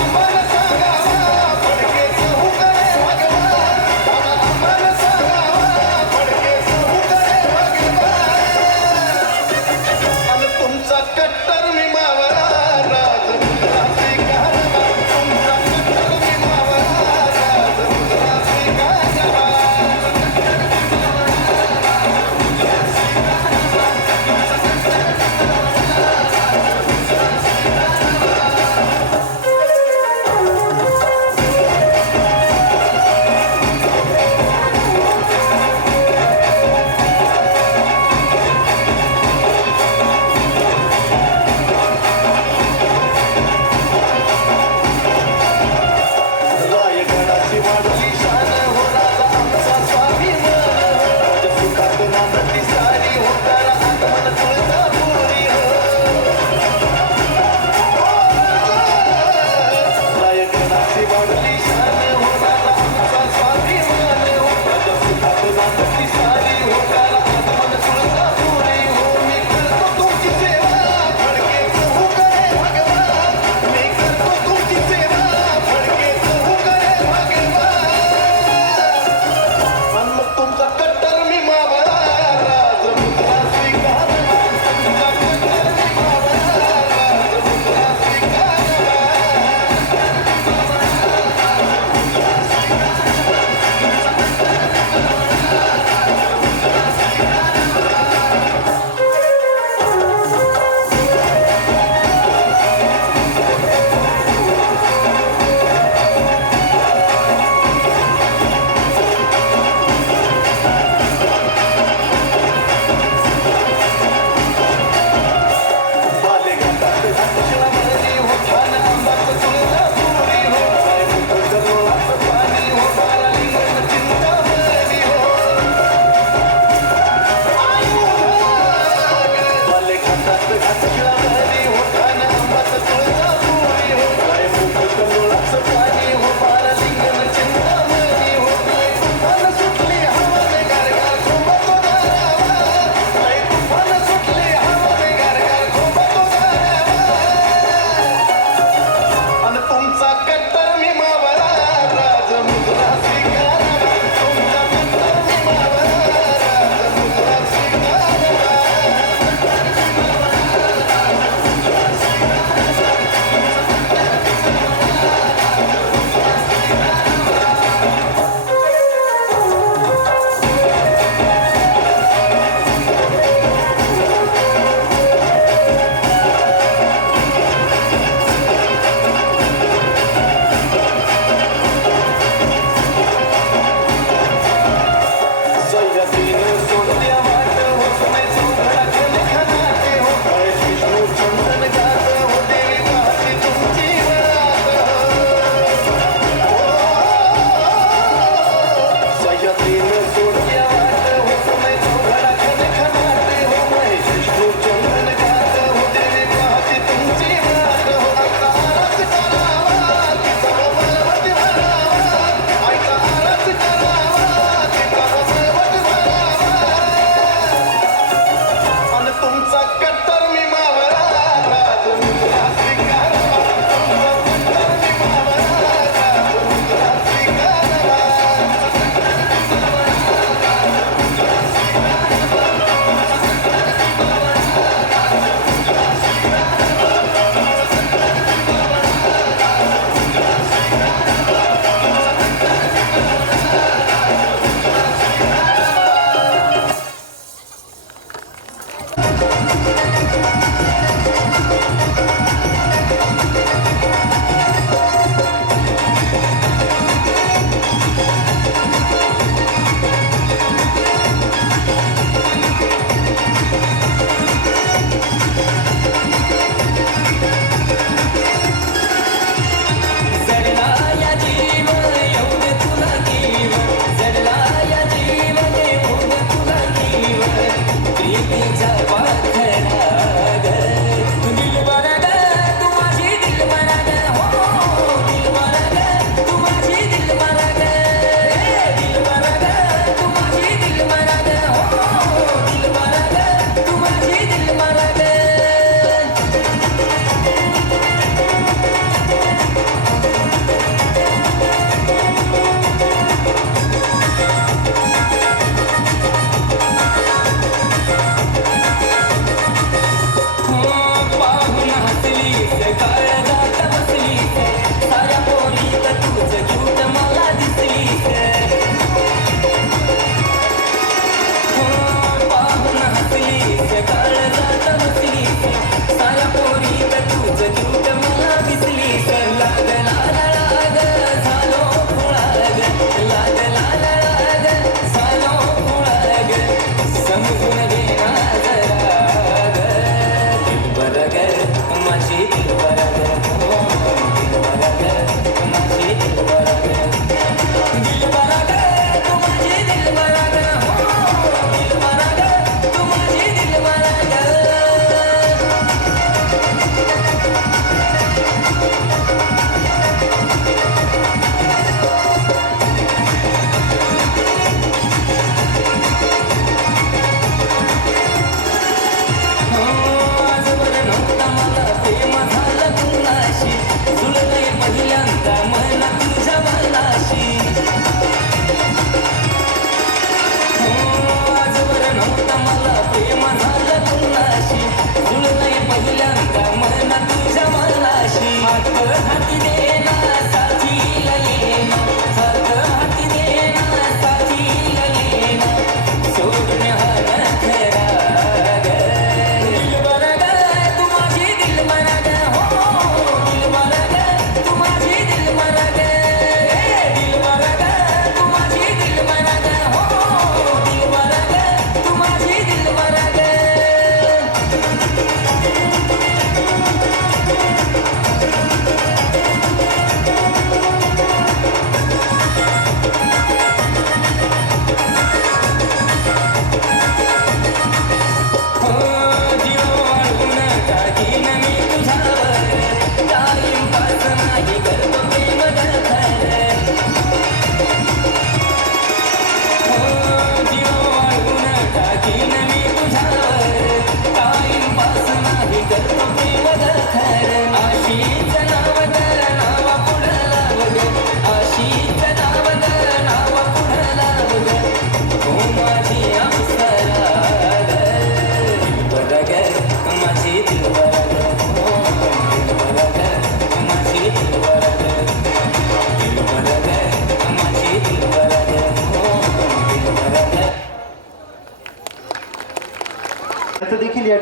अंबाला सांगावा, फडके तू करे भगवा. अंबाला सांगावा,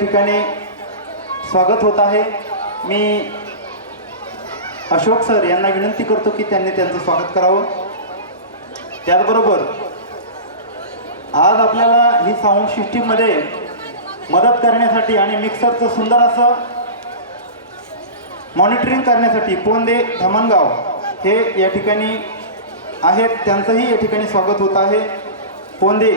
ठिकाणी स्वागत होत आहे. मी अशोक सर यांना विनंती करतो की त्यांनी त्यांचं स्वागत करावं. त्याचबरोबर आज आपल्याला ही साऊंड सिस्टीममध्ये मदत करण्यासाठी आणि मिक्सरचं सुंदर असं मॉनिटरिंग करण्यासाठी पोंदे धमनगाव हे या ठिकाणी आहेत. त्यांचंही या ठिकाणी स्वागत होत आहे. पोंदे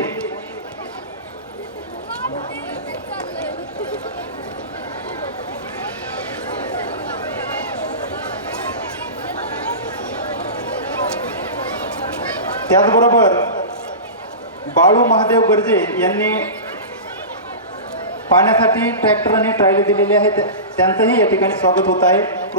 त्याचबरोबर बाळू महादेव गर्जे यांनी पाण्यासाठी ट्रॅक्टर आणि ट्रॉली दिलेली आहे. त्यांचंही या ठिकाणी स्वागत होत आहे.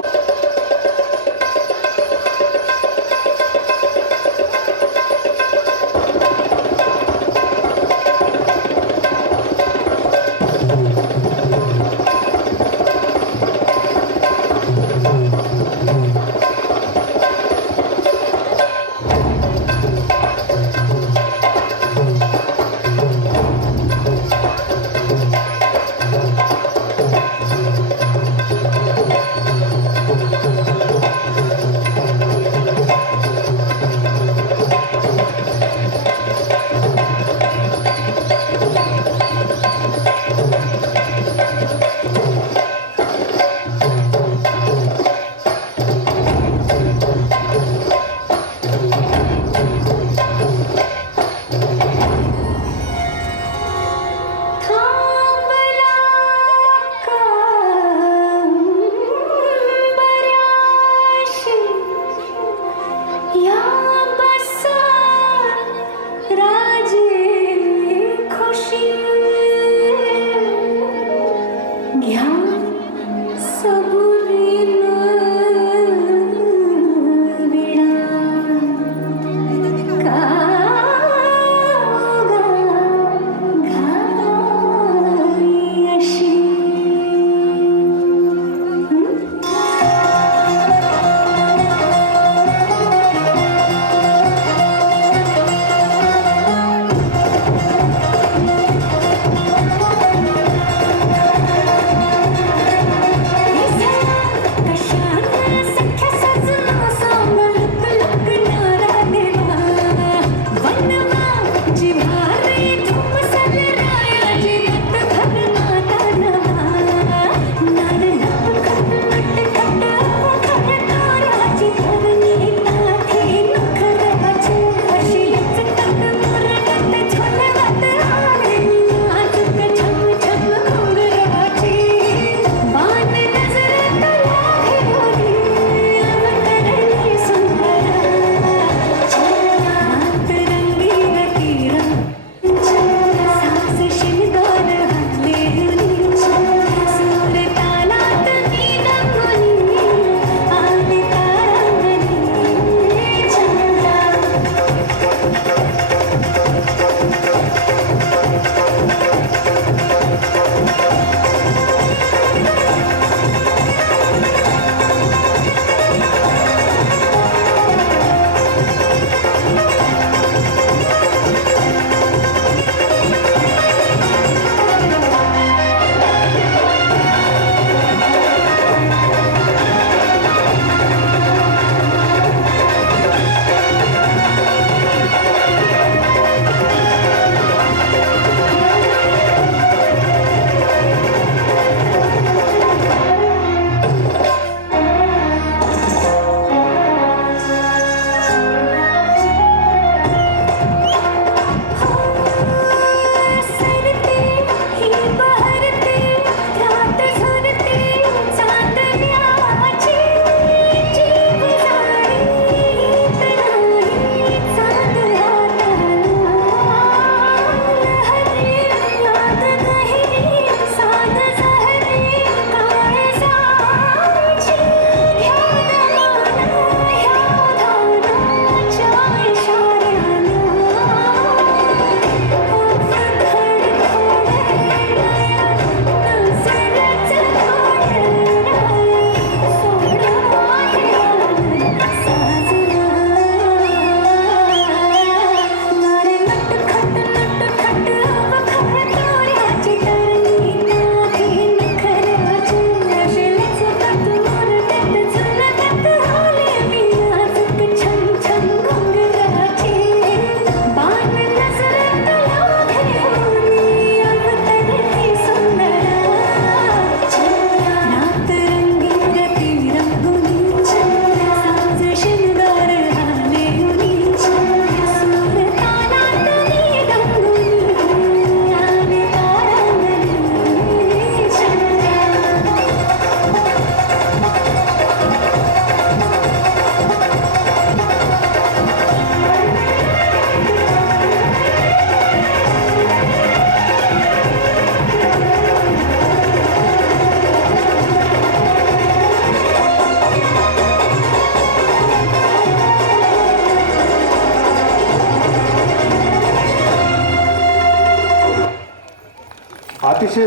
अतिशय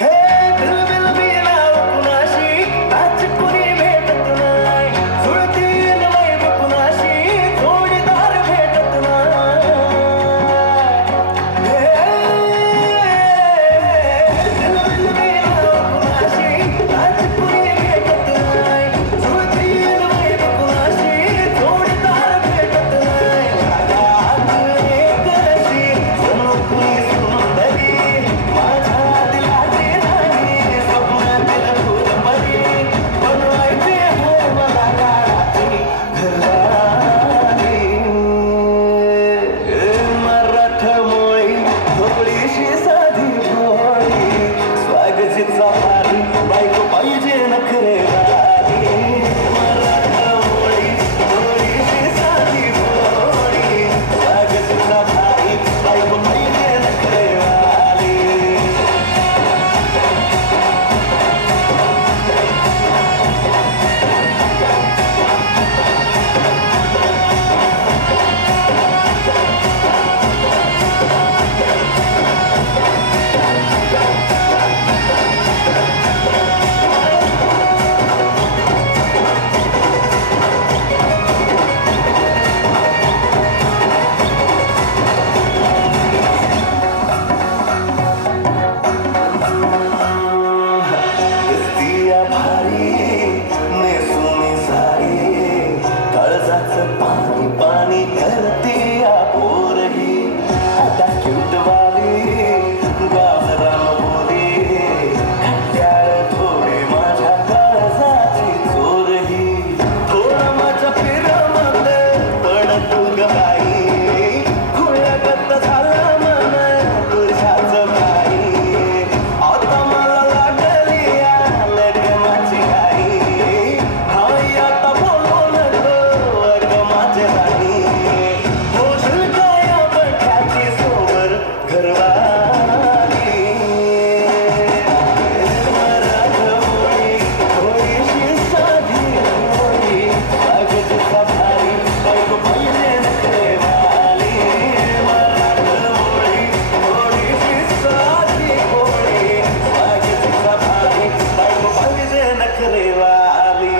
हे बिलबिल बिलाव कुणाशी आज कुणी भेटत नाही जुळतील वैभ कुणाशी जोडीदार भेटत नाही हे बिलबिल बिलाव कुणाशी आज कुणी भेटत नाही जुळतील वैभ कुणाशी जोडीदार भेटत नाही रागात एक अशी जणू कुणी सुंदरी माझ्या दिलाची राणी स्वप्नातील फुलमरी बनवायचे हो मला काळाची घरवाली मराठमोळी थोडीशी साधी भोळी स्वागतीचा भारी बायको पाहिजे नखरेवाली मराठमोळी थोडीशी साधी भोळी स्वागतीचा भारी बायको पाहिजे नखरेवाली दिसतीया भारी नेसुनी साडी काळजाचं पाणी पाणी करतीया पोरही आता क्यूटवाली गावरान बोली खट्याळ थोडी माझ्या काळजाची चोरही थोडं माझ्या फिरमध्ये पडत ग बाई खुळ्यागत झालं मन तुझ्याच बाई आता मला लागली लगमाची घाई हाय आता बोलू नको अगमाची राणी होशील काय बठाची सोबर घरवाली मराठमोळी थोडीशी साधी भोळी स्वागतीचा भारी बायको पाहिजे नखरेवाली मराठमोळी थोडीशी साधी भोळी स्वागतीचा भारी बायको पाहिजे नखरेवाली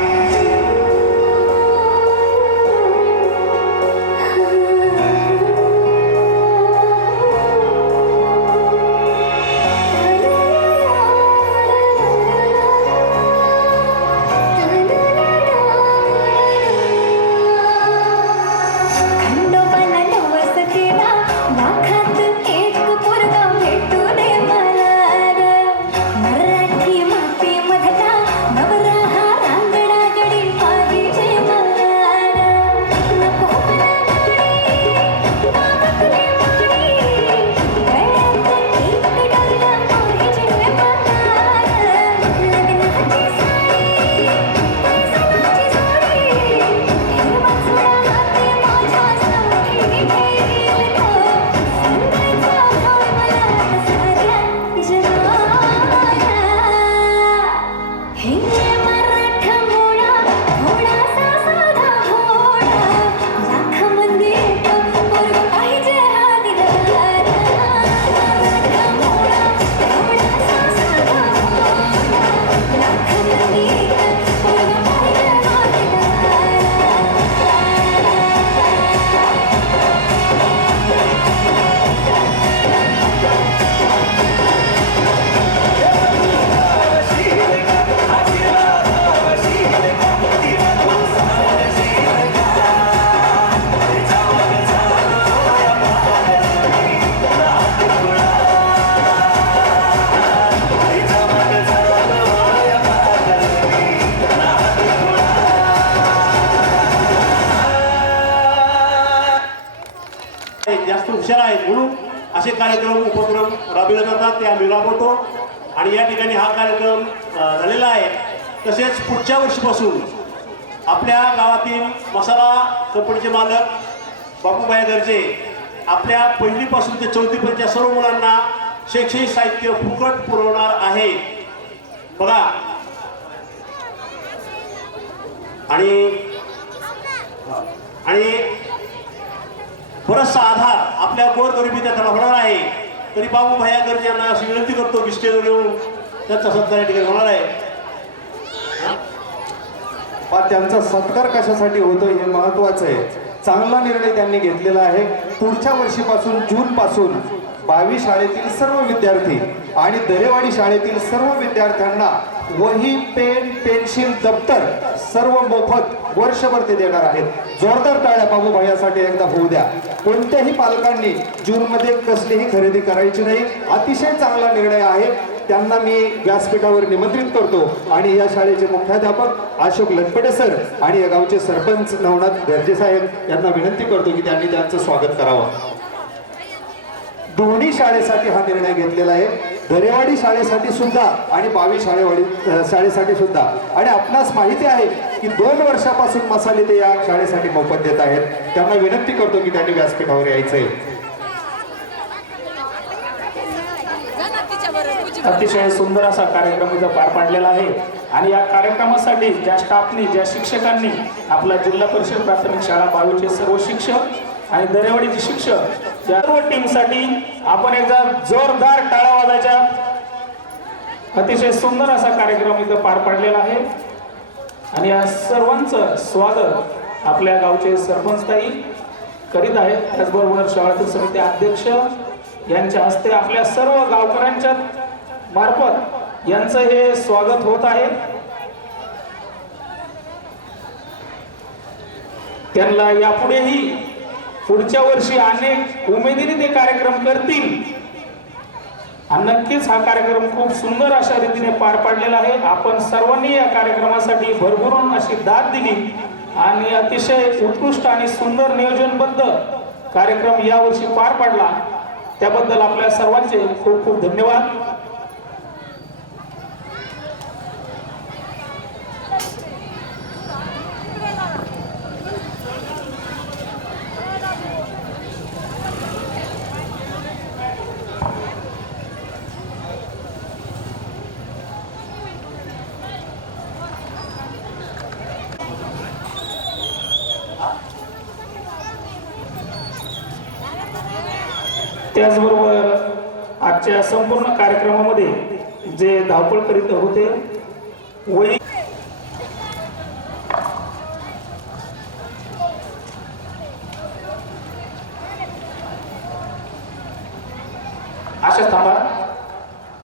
खंडोबाला नवस केला लाखात एक पोरगा भेटू दे मला ग. मराठी माती मधला नवरा हा रांगडा गडी पाहिजे मला ग. नको मला गाडी, गावातली माडी, गळ्यात एक डोला पाहिजे मला ग. लग्नाची साडी, पैसाची जोडी, हिरवा चुडा हाती माझ्यासाठी घेईल तो. सांगायचा भाव मला साऱ्या जगाला. हे मराठमोळा थोडासा साधा भोळा, लाखामध्ये एक पोरगा पाहिजे हा दिलदार. मराठमोळा थोडासा साधा भोळा, लाखामध्ये एक पोरगा पाहिजे हा दिलदार. जास्त हुशार आहेत म्हणून असे कार्यक्रम उपक्रम राबविले जातात, ते आम्ही राबवतो आणि या ठिकाणी हा कार्यक्रम झालेला आहे. तसेच पुढच्या वर्षीपासून आपल्या गावातील मसाला कंपनीचे मालक बापूबाई गर्जे आपल्या पहिलीपासून ते चौथीपर्यंतच्या सर्व मुलांना शैक्षणिक साहित्य फुकट पुरवणार आहे. बघा, आणि बराचसा आधार आपल्या गोरगरिबी त्यांना होणार आहे. तरी बाबू भैया गर्जे यांना अशी विनंती करतो की स्टेजवर येऊन त्यांचा सत्कार या ठिकाणी होणार आहे. पण त्यांचा सत्कार कशासाठी होतो हे महत्वाचं आहे. चांगला निर्णय त्यांनी घेतलेला आहे. पुढच्या वर्षीपासून जून पासून 22 शाळेतील सर्व विद्यार्थी आणि दरेवाडी शाळेतील सर्व विद्यार्थ्यांना वही, पेन, पेन्सिल, दप्तर सर्व मोफत वर्षभर ते देणार आहेत. जोरदार टाळ्या बाबू भैयासाठी एकदा होऊ द्या. कोणत्याही पालकांनी जूनमध्ये कसलीही खरेदी करायची नाही. अतिशय चांगला निर्णय आहे. त्यांना मी व्यासपीठावर निमंत्रित करतो आणि या शाळेचे मुख्याध्यापक अशोक लटपटे सर आणि या गावचे सरपंच नवनाथ गर्जे साहेब यांना विनंती करतो की त्यांनी त्यांचं स्वागत करावं. दोन्ही शाळेसाठी हा निर्णय घेतलेला आहे. दरेवाडी शाळेसाठी सुद्धा आणि 22 शाळेसाठी सुद्धा. आणि आपणास माहिती आहे की 2 वर्षापासून मसाले ते या शाळेसाठी मोफत देत आहेत. त्यांना विनंती करतो की त्यांनी व्यासपीठावर यायचंय. अतिशय सुंदर असा कार्यक्रम इथं पार पाडलेला आहे. आणि या कार्यक्रमासाठी ज्या स्टाफनी, ज्या शिक्षकांनी, आपला जिल्हा परिषद प्राथमिक शाळा 22चे सर्व शिक्षक आणि दरेवाडीचे शिक्षक या सर्व टीमसाठी आपण एकदा जोरदार टाळ्या वाजायच्या. अतिशय सुंदर असा कार्यक्रम इथं पार पाडलेला आहे. आणि या सर्वांचं स्वागत आपल्या गावचे सरपंचताई करीत आहेत. त्याचबरोबर शाळेतील समिती अध्यक्ष यांच्या हस्ते आपल्या सर्व गावकऱ्यांच्या मार्फत यांचं हे स्वागत होत आहे. त्यांना यापुढेही पुढच्या वर्षी अनेक उमेदीने ते कार्यक्रम करतील. आणि नक्कीच हा कार्यक्रम खूप सुंदर अशा रीतीने पार पाडलेला आहे. आपण सर्वांनी या कार्यक्रमासाठी भरभरून अशी दाद दिली आणि अतिशय उत्कृष्ट आणि सुंदर नियोजनबद्ध कार्यक्रम यावर्षी पार पाडला. त्याबद्दल आपल्या सर्वांचे खूप खूप धन्यवाद. त्याचबरोबर आजच्या संपूर्ण कार्यक्रमामध्ये जे धावपळ करीत होते वही अशा थांबा.